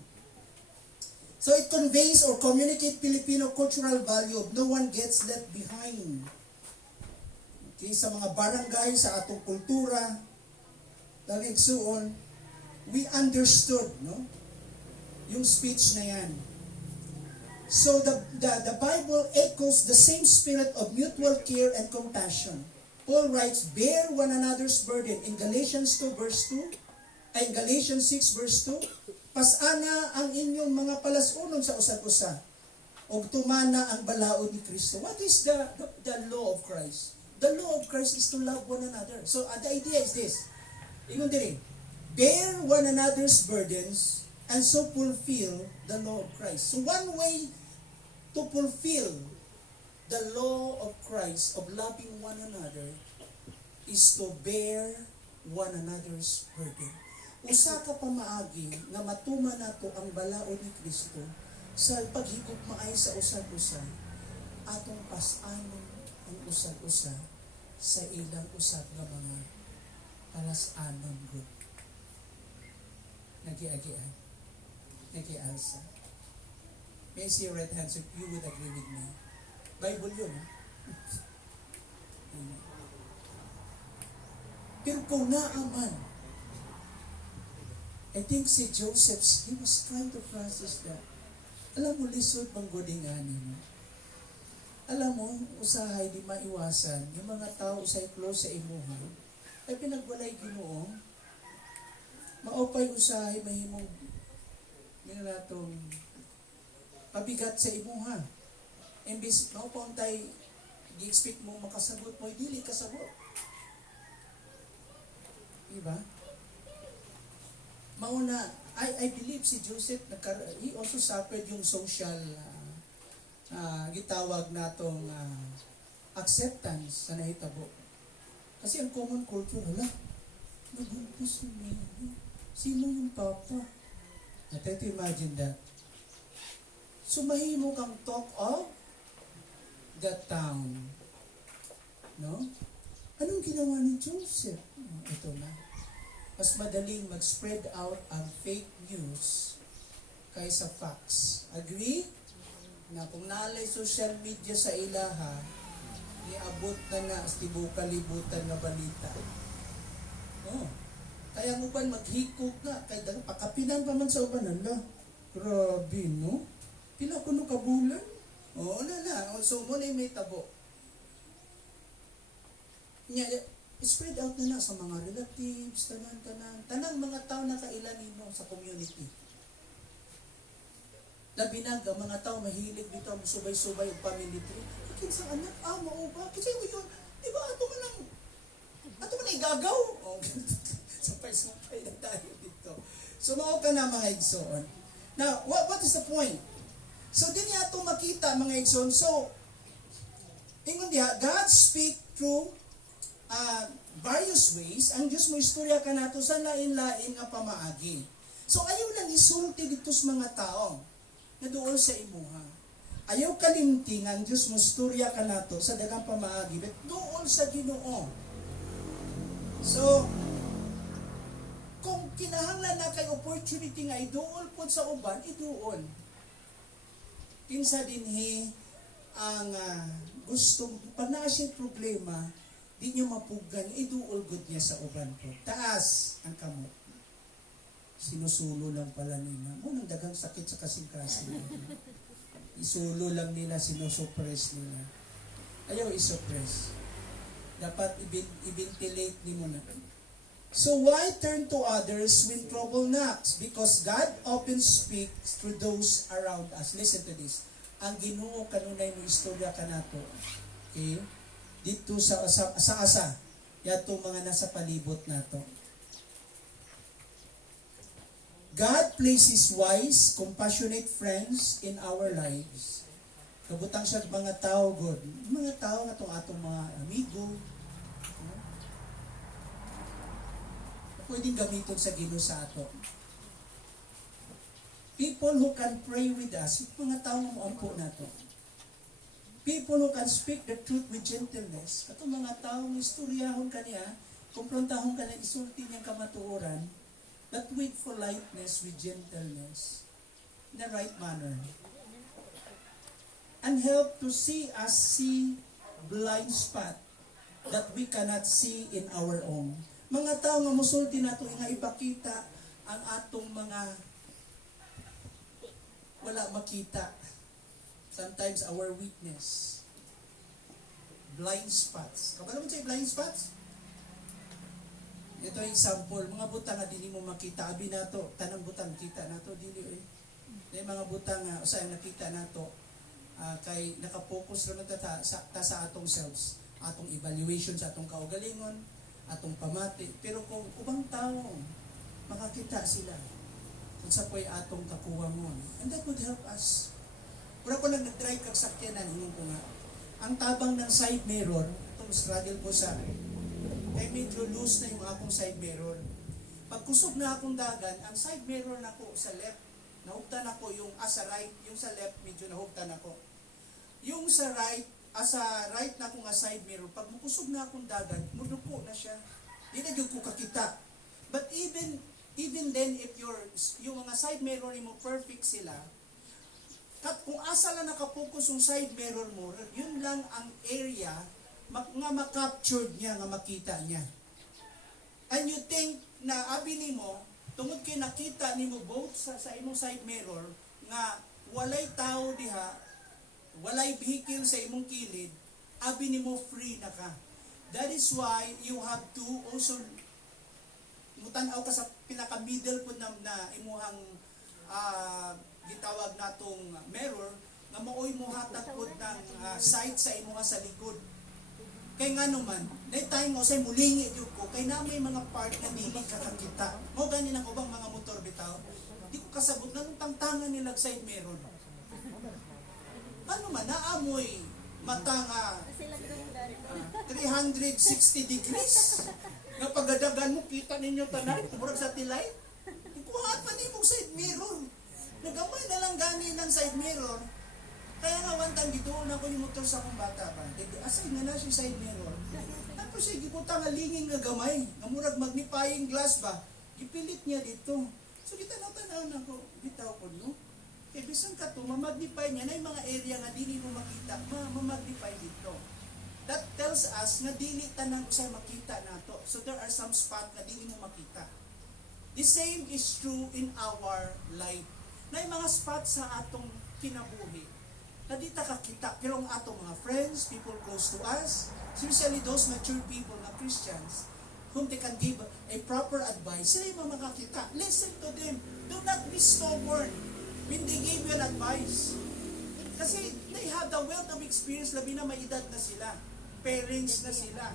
So it conveys or communicates Filipino cultural value of no one gets left behind. Okay, sa mga barangay, sa atong kultura, dahil igsuon, we understood, no? Yung speech na yan. So the Bible echoes the same spirit of mutual care and compassion. Paul writes, bear one another's burden in Galatians 2 verse 2, ay Galatians 6 verse 2, pasana ang inyong mga palasunon sa usag-usa, o tumana ang balaod ni Kristo. What is the law of Christ? The law of Christ is to love one another. So the idea is this, ingon diri, bear one another's burdens and so fulfill the law of Christ. So one way to fulfill the law of Christ of loving one another is to bear one another's burden. Usa ka pamaagi nga matuma nato ang balaod ni Kristo sa paghigugmaay sa usag-usa atong pas-anon ang usag-usa sa ilang usab nga mga palas-anon group. Nagiagian. Nagialsa. May I see your right hand so you would agree with me. Bible yun, ha? Pero kung naaman, I think si Joseph, he was trying to process that. Alam mo, lisod bang godingani mo? Alam mo, usahay di maiwasan, yung mga tao usahay close sa imuha, ay pinagwalay Ginoo, maupay usahay mahimong minatong pabigat sa imuha. Imbis maupang tayo gi-expect mo makasagot mo, dili kasagot. Diba? Mauna, I believe si Joseph, he also suffered yung social, gitawag natong acceptance sa nahitabo. Kasi ang common culture, hala, nagulpos yung mayroon. Sino yung papa? I try to imagine that. So mahimo kang talk of the town. No? Anong ginawa ni Joseph? Ito na. Mas madaling mag-spread out ang fake news kaysa facts. Agree? Na kung nalay social media sa ilaha, niabot na tibuka-libutan na balita. Oh. Kaya mo ba maghikog na? Kaya pakapinan pa man sa uban. Ala, grabe, no? Pila ko no kabulan? Oo na. So mo na may tabo. Spread out na sa mga relatives, tanang mga tao na kailan nimo sa community. Labi na ang mga tao mahilig dito ang subay-subay ang family tree. Akin sa anak, mao ba? Kasi yun, di ba ato man igagaw? Oh, sapay-sapay na tayo dito. So mao ka na mga igsoon. Now, what is the point? So din yato makita mga igsoon. So, ingon diha, God speak through various ways. Ang Diyos mo istorya ka nato sa lain-lain nga pamaagi. So ayaw lang isulti dito sa mga tao na doon sa imuha. Ayaw kalimti nga ang Diyos mo istorya ka nato sa dagang pamaagi but doon sa Ginoo. So kung kinahanglan na kay opportunity nga iduol po sa uban, iduol. Kinsa dinhi ang gustong pag naa siya problema, di nyo mapugan, iduol good niya sa uban po. Taas ang kamot. Sinusulo lang pala nila. Nang dagang sakit sa kasing-kasing. Isulo lang nila, sinusuppress nila. Ayaw isuppress. Dapat i-ventilate ni mo na. So why turn to others when trouble knocks? Because God often speaks through those around us. Listen to this. Ang Ginoo kanunay mo istorya ka nato. Okay? dito sa asa yato mga nasa palibot nato. God places wise, compassionate friends in our lives. Kabutang siya mga tao good. Mga tao atong mga amigo. Pwedeng gamiton sa Ginoo sa ato. People who can pray with us, mga tao nga moampo nato. People who can speak the truth with gentleness. Katong mga taong istoryahon kaniya, kumprontahon kaniya, isulti niyang kamatuoran, but with politeness, with gentleness, in the right manner. And help to see us see blind spot that we cannot see in our own. Mga tao nga musulti nato nga ipakita ang atong mga wala makita. Sometimes our weakness. Blind spots. Kapag mo siya blind spots? Ito yung example. Mga butang nga dili mo makita. Abi nato, tanang butang kita nato. Dili yung mga butang nga, usay nakita nato, kay nakapokus rin ta sa atong selves. Atong evaluation sa atong kaugalingon, atong pamati. Pero kung ubang tao, makakita sila. Kung sa po'y atong kakuwangon. And that would help us. Kung ako lang nag-drive kag sakyanan, ingon ko nga, ang tabang ng side mirror, itong struggle ko sa, kay medyo loose na yung akong side mirror. Pag kusog na akong dagan, ang side mirror na ko sa left, nahugtan ako yung sa right, yung sa left, medyo nahugtan ako. Yung sa right na ko nga side mirror, pag mukusog na akong dagan, muduko na siya. Di na yung ko kakita. But even then, if yung mga side mirror mo perfect sila, kung asa lang nakapokus yung side mirror mo, yun lang ang area nga makaptured niya, nga makita niya. And you think na abi nimo, tungod kay nakita nimo both sa imong side mirror, nga walay tao diha, walay vehicle sa imong kilid, abi nimo free na ka. That is why you have to also mutanaw ka sa pinaka-middle po na imuhang gitawag natong mirror nga maoy mo hatag pod ng sight sa imo nga sa likod. Kay nga naman, day time mo say mulingi jud ko kay na may mga part na dili ka kakita. Mao gani nang ubang mga motor bitaw. Di ko kasabot nang tangtangan nila side mirror. Ano man naamoy mata nga 360 degrees. Nga pagadagan mo kita ninyo tanan murag sa tilay. Kuha pa nimo side mirror. Nagamay na lang gani ng side mirror. Kaya nga wantang gituon ako yung motor sa akong bata ba. Asay nga na siya side mirror. Tapos siya giputa nga linging nga gamay. Nga murag magnifying glass ba. Gipilit niya dito. So gitanaw-tanaw na ko. Bitaw ko no. Kaya bisan ka to, mamagnify niya na yung mga area nga dili mo makita. Mamagnify dito. That tells us nga dili tanang usay makita nato. So there are some spot nga dili mo makita. The same is true in our life. Na yung mga spot sa atong kinabuhi na di ta kakita, pero ang atong mga friends, people close to us, especially those mature people na Christians, whom they can give a proper advice, sila yung mga makakita. Listen to them. Do not be stubborn when they give you an advice. Kasi they have the wealth of experience, labi na may edad na sila. Parents na sila.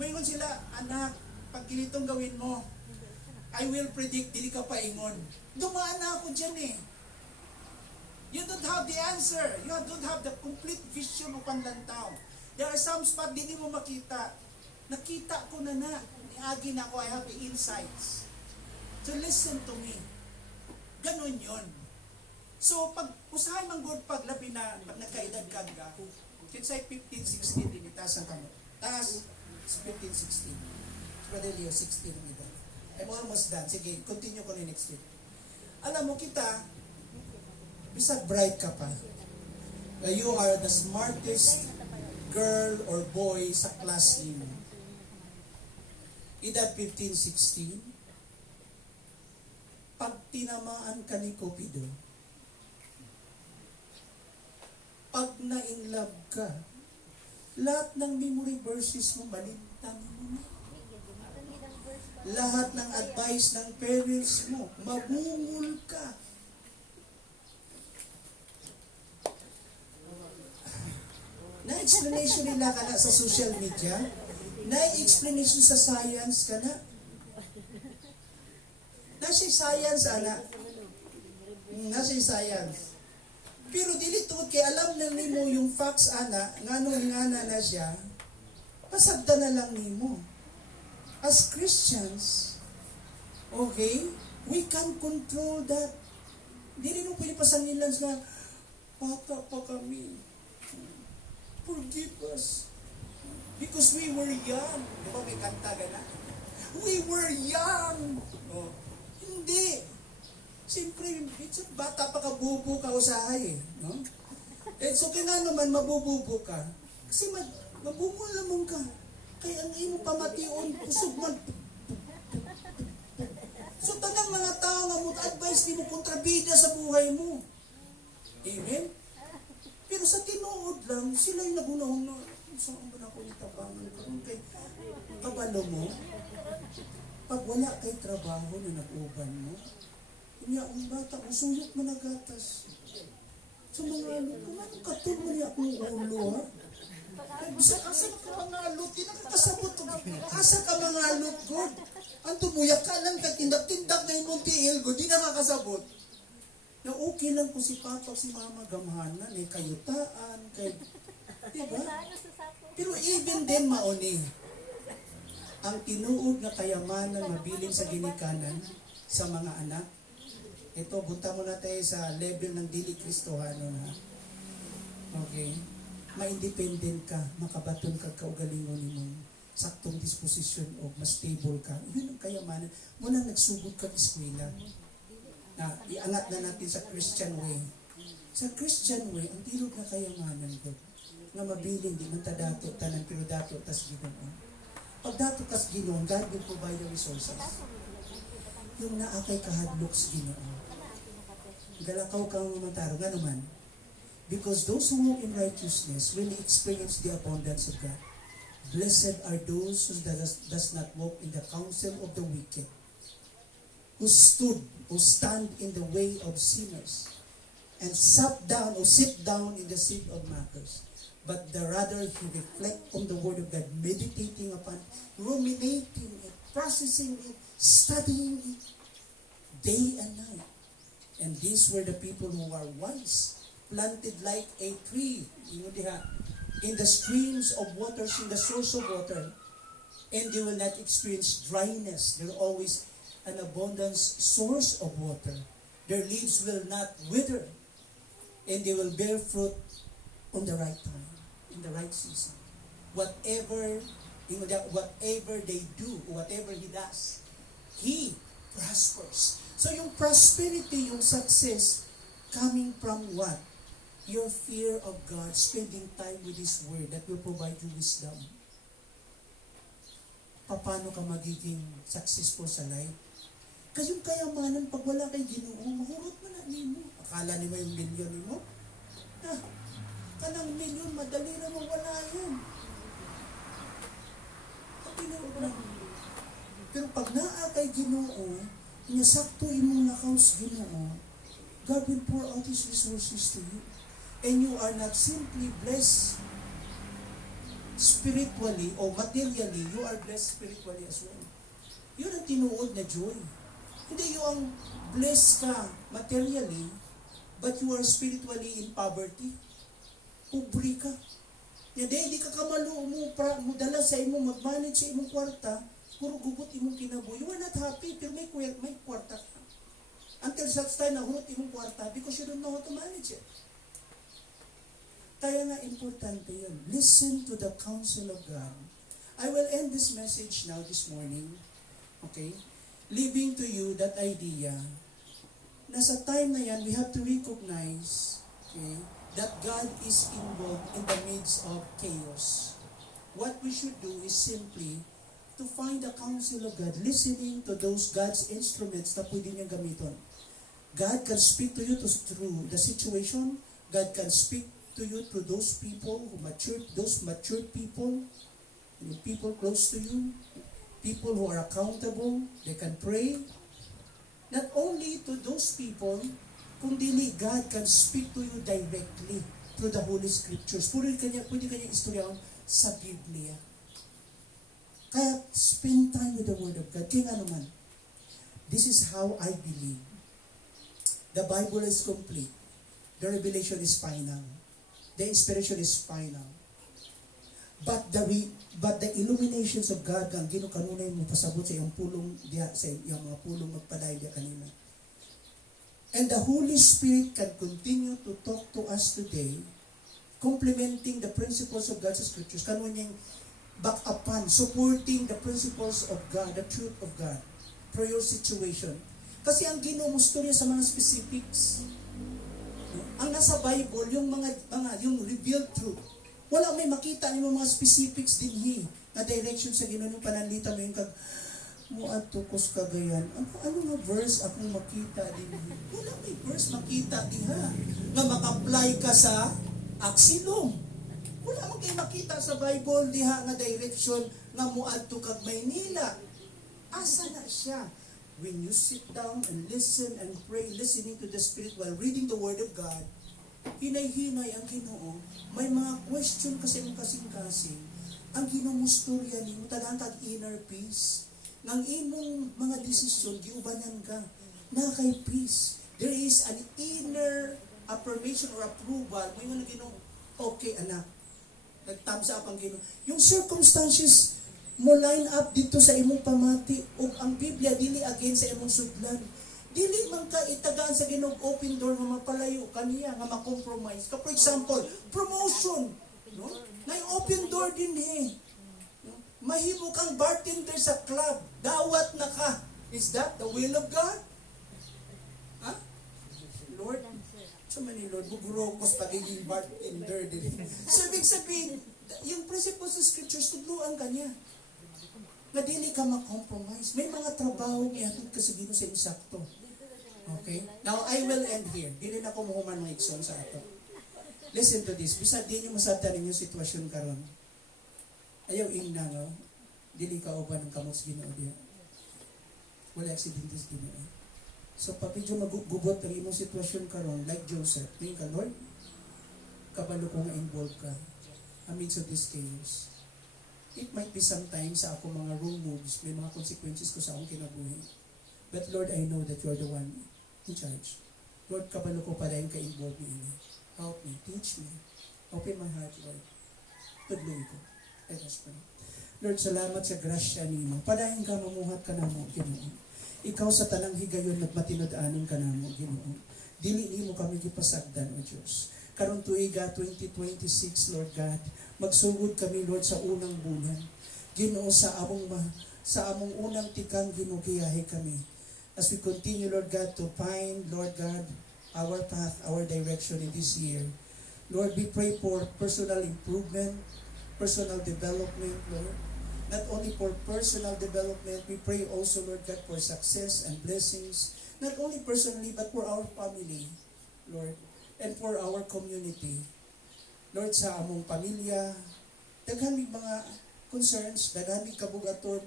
Mayroon sila, anak, pag ganitong gawin mo, I will predict, dili ka paingon. Dumaan na ako dyan eh. You don't have the answer. You don't have the complete vision upang lantaw. There are some spot dili mo makita. Nakita ko na. Niagi na ako, I have the insights. So listen to me. Ganon yon. So pag usahay man good paglabi na pag nagkaedad ka nga, kinsay 15, 16 din itaas ang kamo. Taas 15, 16. Brother Leo, 16 ang edad. I'm almost done. Sige, continue ko na next week. Alam mo kita, bisag bright ka pa. You are the smartest girl or boy sa class niyo. Edad 15, 16. Pag tinamaan ka ni Cupido, pag na-in love ka, lahat ng memory verses mo, malintang mo na. Lahat ng advice ng parents mo, mabungol ka. Na explanation nila ka na sa social media, na explanation sa science ka na. Nasa science, ana. Nasa science. Pero dili tungod kay alam na nimo yung facts, ana, nganong ngana na siya, pasagda na lang nimo. As Christians, okay, we can control that. Dili mo pwede pasangilan nga, bata pa kami. Forgive us. Because we were young. Di ba may kanta gana? We were young. Oh. Hindi. Siyempre, bata pa ka, bubo ka usahay. No? So, kaya naman, mabububo ka. Kasi mabubo lamang ka. Kaya ang imo pamation, kusog man. So, tanang mga tao nga mo-advise di mo kontrabida sa buhay mo. Amen? Pero sa tinuod lang, sila yung nagunahon na, saan ba na ako itabangan ka? Kay kabalo mo, pag wala kay trabaho na nag-uban mo, kanya ang bata, masuyok mo nagatas. Sa mga alot, kung anong katul mo niya akong ulo, ha? Asa ka mga alot, di nakakasabot. Asa ka mga alot, God? Ang tumuyak ka lang, katindak-tindak na yung tiil, God, di nakakasabot. Na okay lang kung si Papa o si Mama gamhanan, may kayutaan, kay... Diba? Pero even din mauni, ang tinuog na kayamanan mabilin sa ginikanan sa mga anak, ito, bunta mo na tayo sa level ng dili Kristohano na. Okay? Ma-independent ka, makabaton ka kaugalingon mo, saktong disposisyon o mas stable ka. Yun ang kayamanan. Muna nagsugod ka eskwela. Na iangat na natin sa Christian way. Sa Christian way, ang tilog na kayamanan ko, nga mabiling, di man tadato, tanan, pero dato, tas ginoon. Pag dato tas ginoon, God will provide the resources. Yung naakay kahadlok sa ginoon. Galakaw kang mamataro, nga naman. Because those who walk in righteousness will experience the abundance of God. Blessed are those who does not walk in the counsel of the wicked, who stand in the way of sinners, and sit down in the seat of mockers. But rather he reflect on the word of God, meditating upon, ruminating it, processing it, studying it, day and night. And these were the people who are once planted like a tree, in the streams of waters, in the source of water, and they will not experience dryness. There will always an abundance source of water. Their leaves will not wither, and they will bear fruit on the right time, in the right season. Whatever they do, whatever he does, he prospers. So yung prosperity, yung success, coming from what? Your fear of God, spending time with His Word that will provide you wisdom. Paano ka magiging successful sa life? Kayong kayamanan, pag wala kay Ginoo, mahurot mo na nimo. Akala ni mo yung milyon mo? Kanang milyon, madali na mawala yun. Pero pag naa kay Ginoo, niya sakto imong nakaw sa Ginoo, God will pour out His resources to you. And you are not simply blessed spiritually or materially, you are blessed spiritually as well. Yun ang tinuod na joy. Hindi yung blessed ka materially, but you are spiritually in poverty. Pobre ka. Hindi ka kamalo mo dala sa imo, mag-manage sa imong kwarta, puro gugot imong kinabuhi. You are not happy, pero may kwarta ka. Until such time na hurot imong kwarta because you don't know how to manage it. Kaya nga importante yun. Listen to the counsel of God. I will end this message now this morning. Okay? Leaving to you that idea na sa time na yan, we have to recognize, okay, that God is involved in the midst of chaos. What we should do is simply to find the counsel of God, listening to those God's instruments na pwede niyang gamiton. God can speak to you through the situation. God can speak to you through those people who mature people, people close to you, people who are accountable, they can pray. Not only to those people, kundi God can speak to you directly through the Holy Scriptures. Pwede kanya istoryahan sa Biblia. Kaya, spend time with the Word of God. Kaya nga naman, this is how I believe. The Bible is complete. The revelation is final. The inspiration is final. But the illuminations of God, ang ginukanunay mo pasabot sa iyong pulong diya, sa iyong mga pulong magpaday diya kanina. And the Holy Spirit can continue to talk to us today, complementing the principles of God's Scriptures, kanunyang back upon, supporting the principles of God, the truth of God, for your situation. Kasi ang Ginoo mustorya sa mga specifics. Ang nasa Bible, yung yung revealed truth. Wala may makita ni mga specifics din na direction sa Ginoo yung pananlita mo yung muadtukos kagayan. Ano nga verse akong makita din? Wala may verse makita diha nga maka-apply ka sa Axilom. Wala man kayo makita sa Bible diha nga direction nga muadto kag Maynila. Asa na siya? When you sit down and listen and pray, listening to the Spirit while reading the Word of God, hinay-hinay ang Ginoo. May mga question kasi mong kasing-kasing. Ang Ginoo mustorya nimo tanan kag inner peace. Nang imong mga desisyon giubanan ka na kay peace. There is an inner affirmation or approval. May nga Ginoo, okay anak. Nag-thumbs up ang Ginoo. Yung circumstances mo line up dito sa imong pamati ug ang Biblia dili against sa imong sudlan. Dili man ka itagaan sa Ginoo open door nga mapalayo kaniya nga ma-compromise. For example, promotion, no? Nay open door din No? Mahimo kang bartender sa club, dawat na ka. Is that the will of God? Ha? Lord, so many Lord, bugurokos pagiging bartender din. So, ibig sabihin, yung principles of Scriptures, tugluan ka niya. Na dili ka ma-compromise. May mga trabaho ihatod ka sa Ginoo sa insakto. Okay? Now, I will end here. Dili na ko muhuman mga ikson sa ato. Listen to this. Bisa di nyo masabtan ninyong sitwasyon karon. Ayaw ingna, no? Dili ka uban ng kamot sa Ginoo diya. Wala aksidente sa Ginoo. So, papidyo magugubot ang imong sitwasyon karon like Joseph. Tingin ka, Lord, kabalo ko nga involved ka amidst of this chaos. It might be sometimes sa ako mga wrong moves, may mga consequences ko sa akong kinabuhi. But Lord, I know that you are the one in charge. Lord, kabalo ko pa rin ka-involved ni ini. Help me, teach me. Open my heart, Lord. Tudloy ko. Let us pray. Lord, salamat sa grasya nimo. Padayon ka, mamuhat ka na mo, Ginoo. Ikaw sa tanang higayon at matinod-anon ka namo, Ginoo. Dili nimo kami gipasagdan, O Diyos. Karon tuiga 2026, Lord God, magsugod kami, Lord, sa unang bulan. Ginoo, sa among unang tikang ginugiyahe kami. As we continue, Lord God, to find, Lord God, our path, our direction in this year. Lord, we pray for personal improvement, personal development, Lord. Not only for personal development, we pray also, Lord God, for success and blessings. Not only personally, but for our family, Lord, and for our community. Lord, sa among pamilya, daghan mig mga concerns, daghan mig kabugaton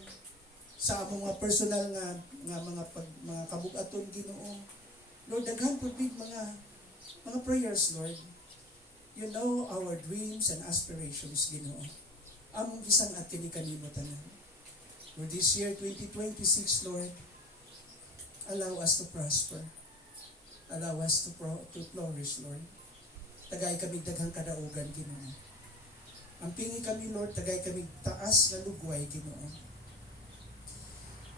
sa among mga personal nga mga kabugaton, Ginoo. Lord, daghan pud mig mga prayers, Lord. You know our dreams and aspirations, Ginoo. Among isang at kini kanimo tanan. For this year 2026, Lord, allow us to prosper. Allow us to flourish, Lord. Tagay kami daghang kadaugan, Ginoo. Ang pingi kami, Lord, tagay kami taas na lugway, Ginoo.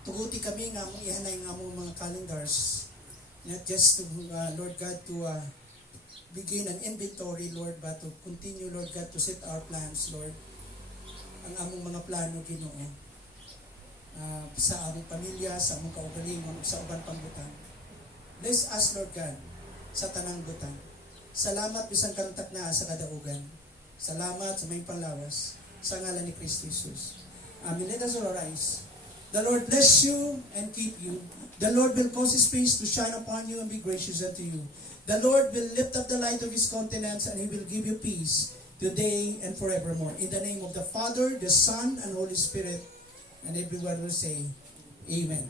Tuguti kami nga among ihanay nga among mga calendars, not just to Lord God to begin an inventory, Lord, but to continue, Lord God, to set our plans, Lord. Ang among mga plano, Ginoo, sa among pamilya, sa among kaugalingon, sa uban pang butang. Bless us, Lord God, sa tanang butang. Salamat bisang kantak na sa kadaugan. Salamat sa may panglawas. Sa ngalan ni Kristo Jesus. Amen. Let us all rise. The Lord bless you and keep you. The Lord will cause His face to shine upon you and be gracious unto you. The Lord will lift up the light of His countenance and He will give you peace today and forevermore. In the name of the Father, the Son, and Holy Spirit, and everyone will say, Amen.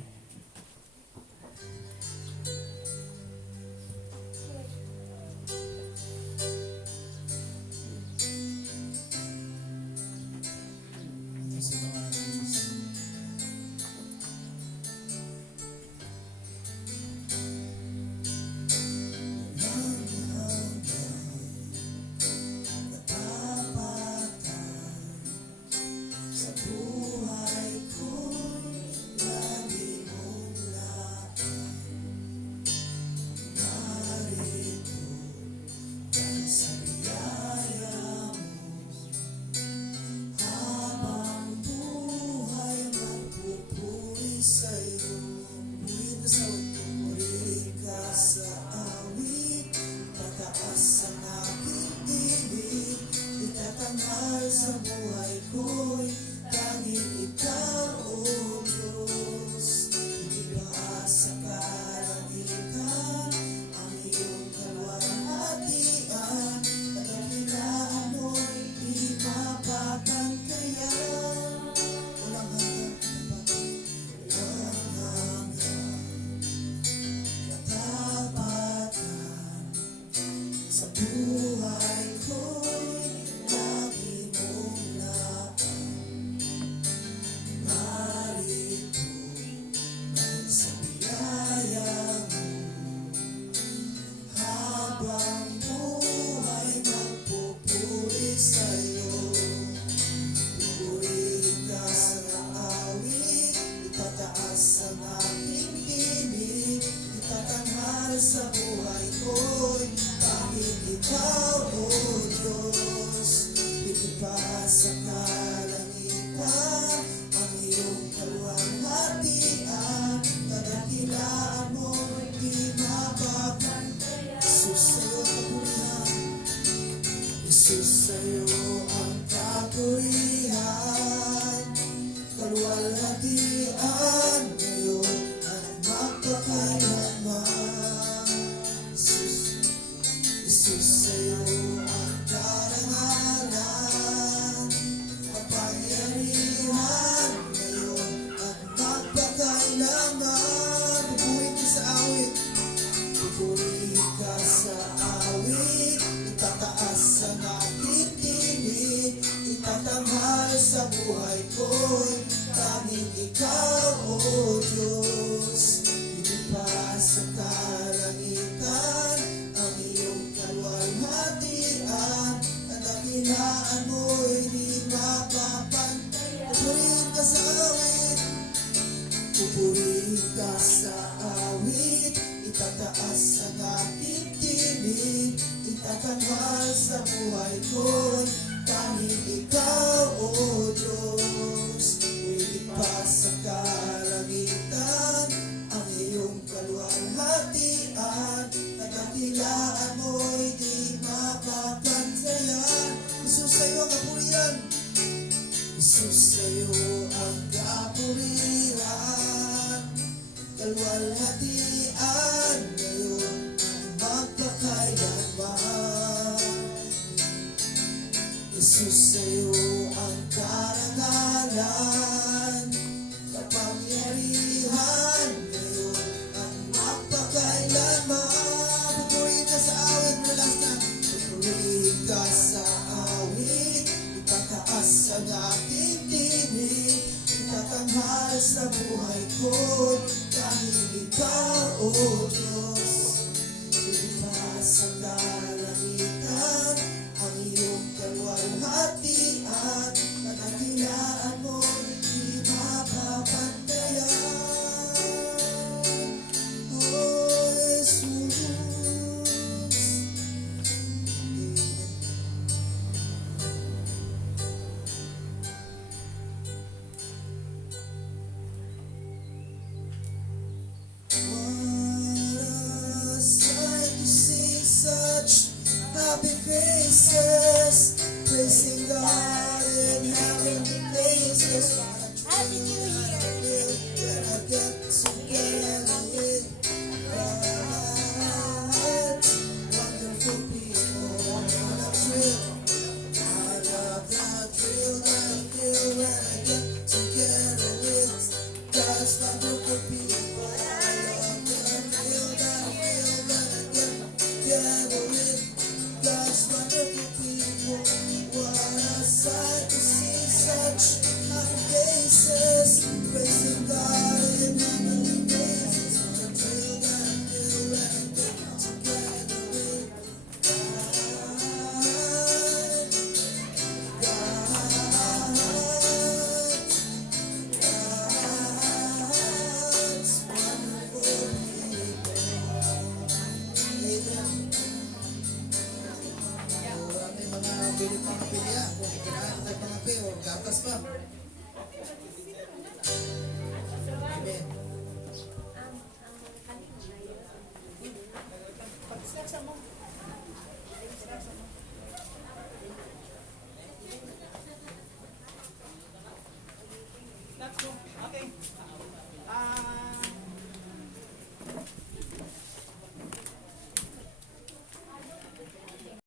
nagtatanghal sa buhay ko, tanging ikaw, O Diyos. Lumilipas sa kalangitan ang iyong kaluwalhatian, nagkakilaan mo'y di mapapantayan. Jesus, sa iyo ang kapurihan. Jesus, sa iyo ang kapurihan. Kaluwalhatian ngayon magpakailanman. Jesus, sa iyo ang karangalan. Kapangyarihan ngayon ang magpakailanman. Pupurihin ka sa awit, relax na. Pupurihin ka sa awit, itataas ang aking tinig. Itatanghal sa buhay ko, tanging ikaw, O Diyos. Lumilipas ang kalangitan ang iyong kaluwalhatian, nagkakilaan mo di mapapantayan. Oh, Jesus. What a sight to see, such happy faces, praising God and having faces. Happy New Year! When I get together with God, wonderful people, what a thrill. I love the thrill that I feel when I get together with God's wonderful people. I love the thrill that I feel when I get together with God's wonderful people. What a sight to see, such happy faces, praising God in heavenly places. What a thrill that I feel when I get together with God. Pilit mga pilya, kinain ng mga peo, gatas pa. Amen. Pag-isa mo.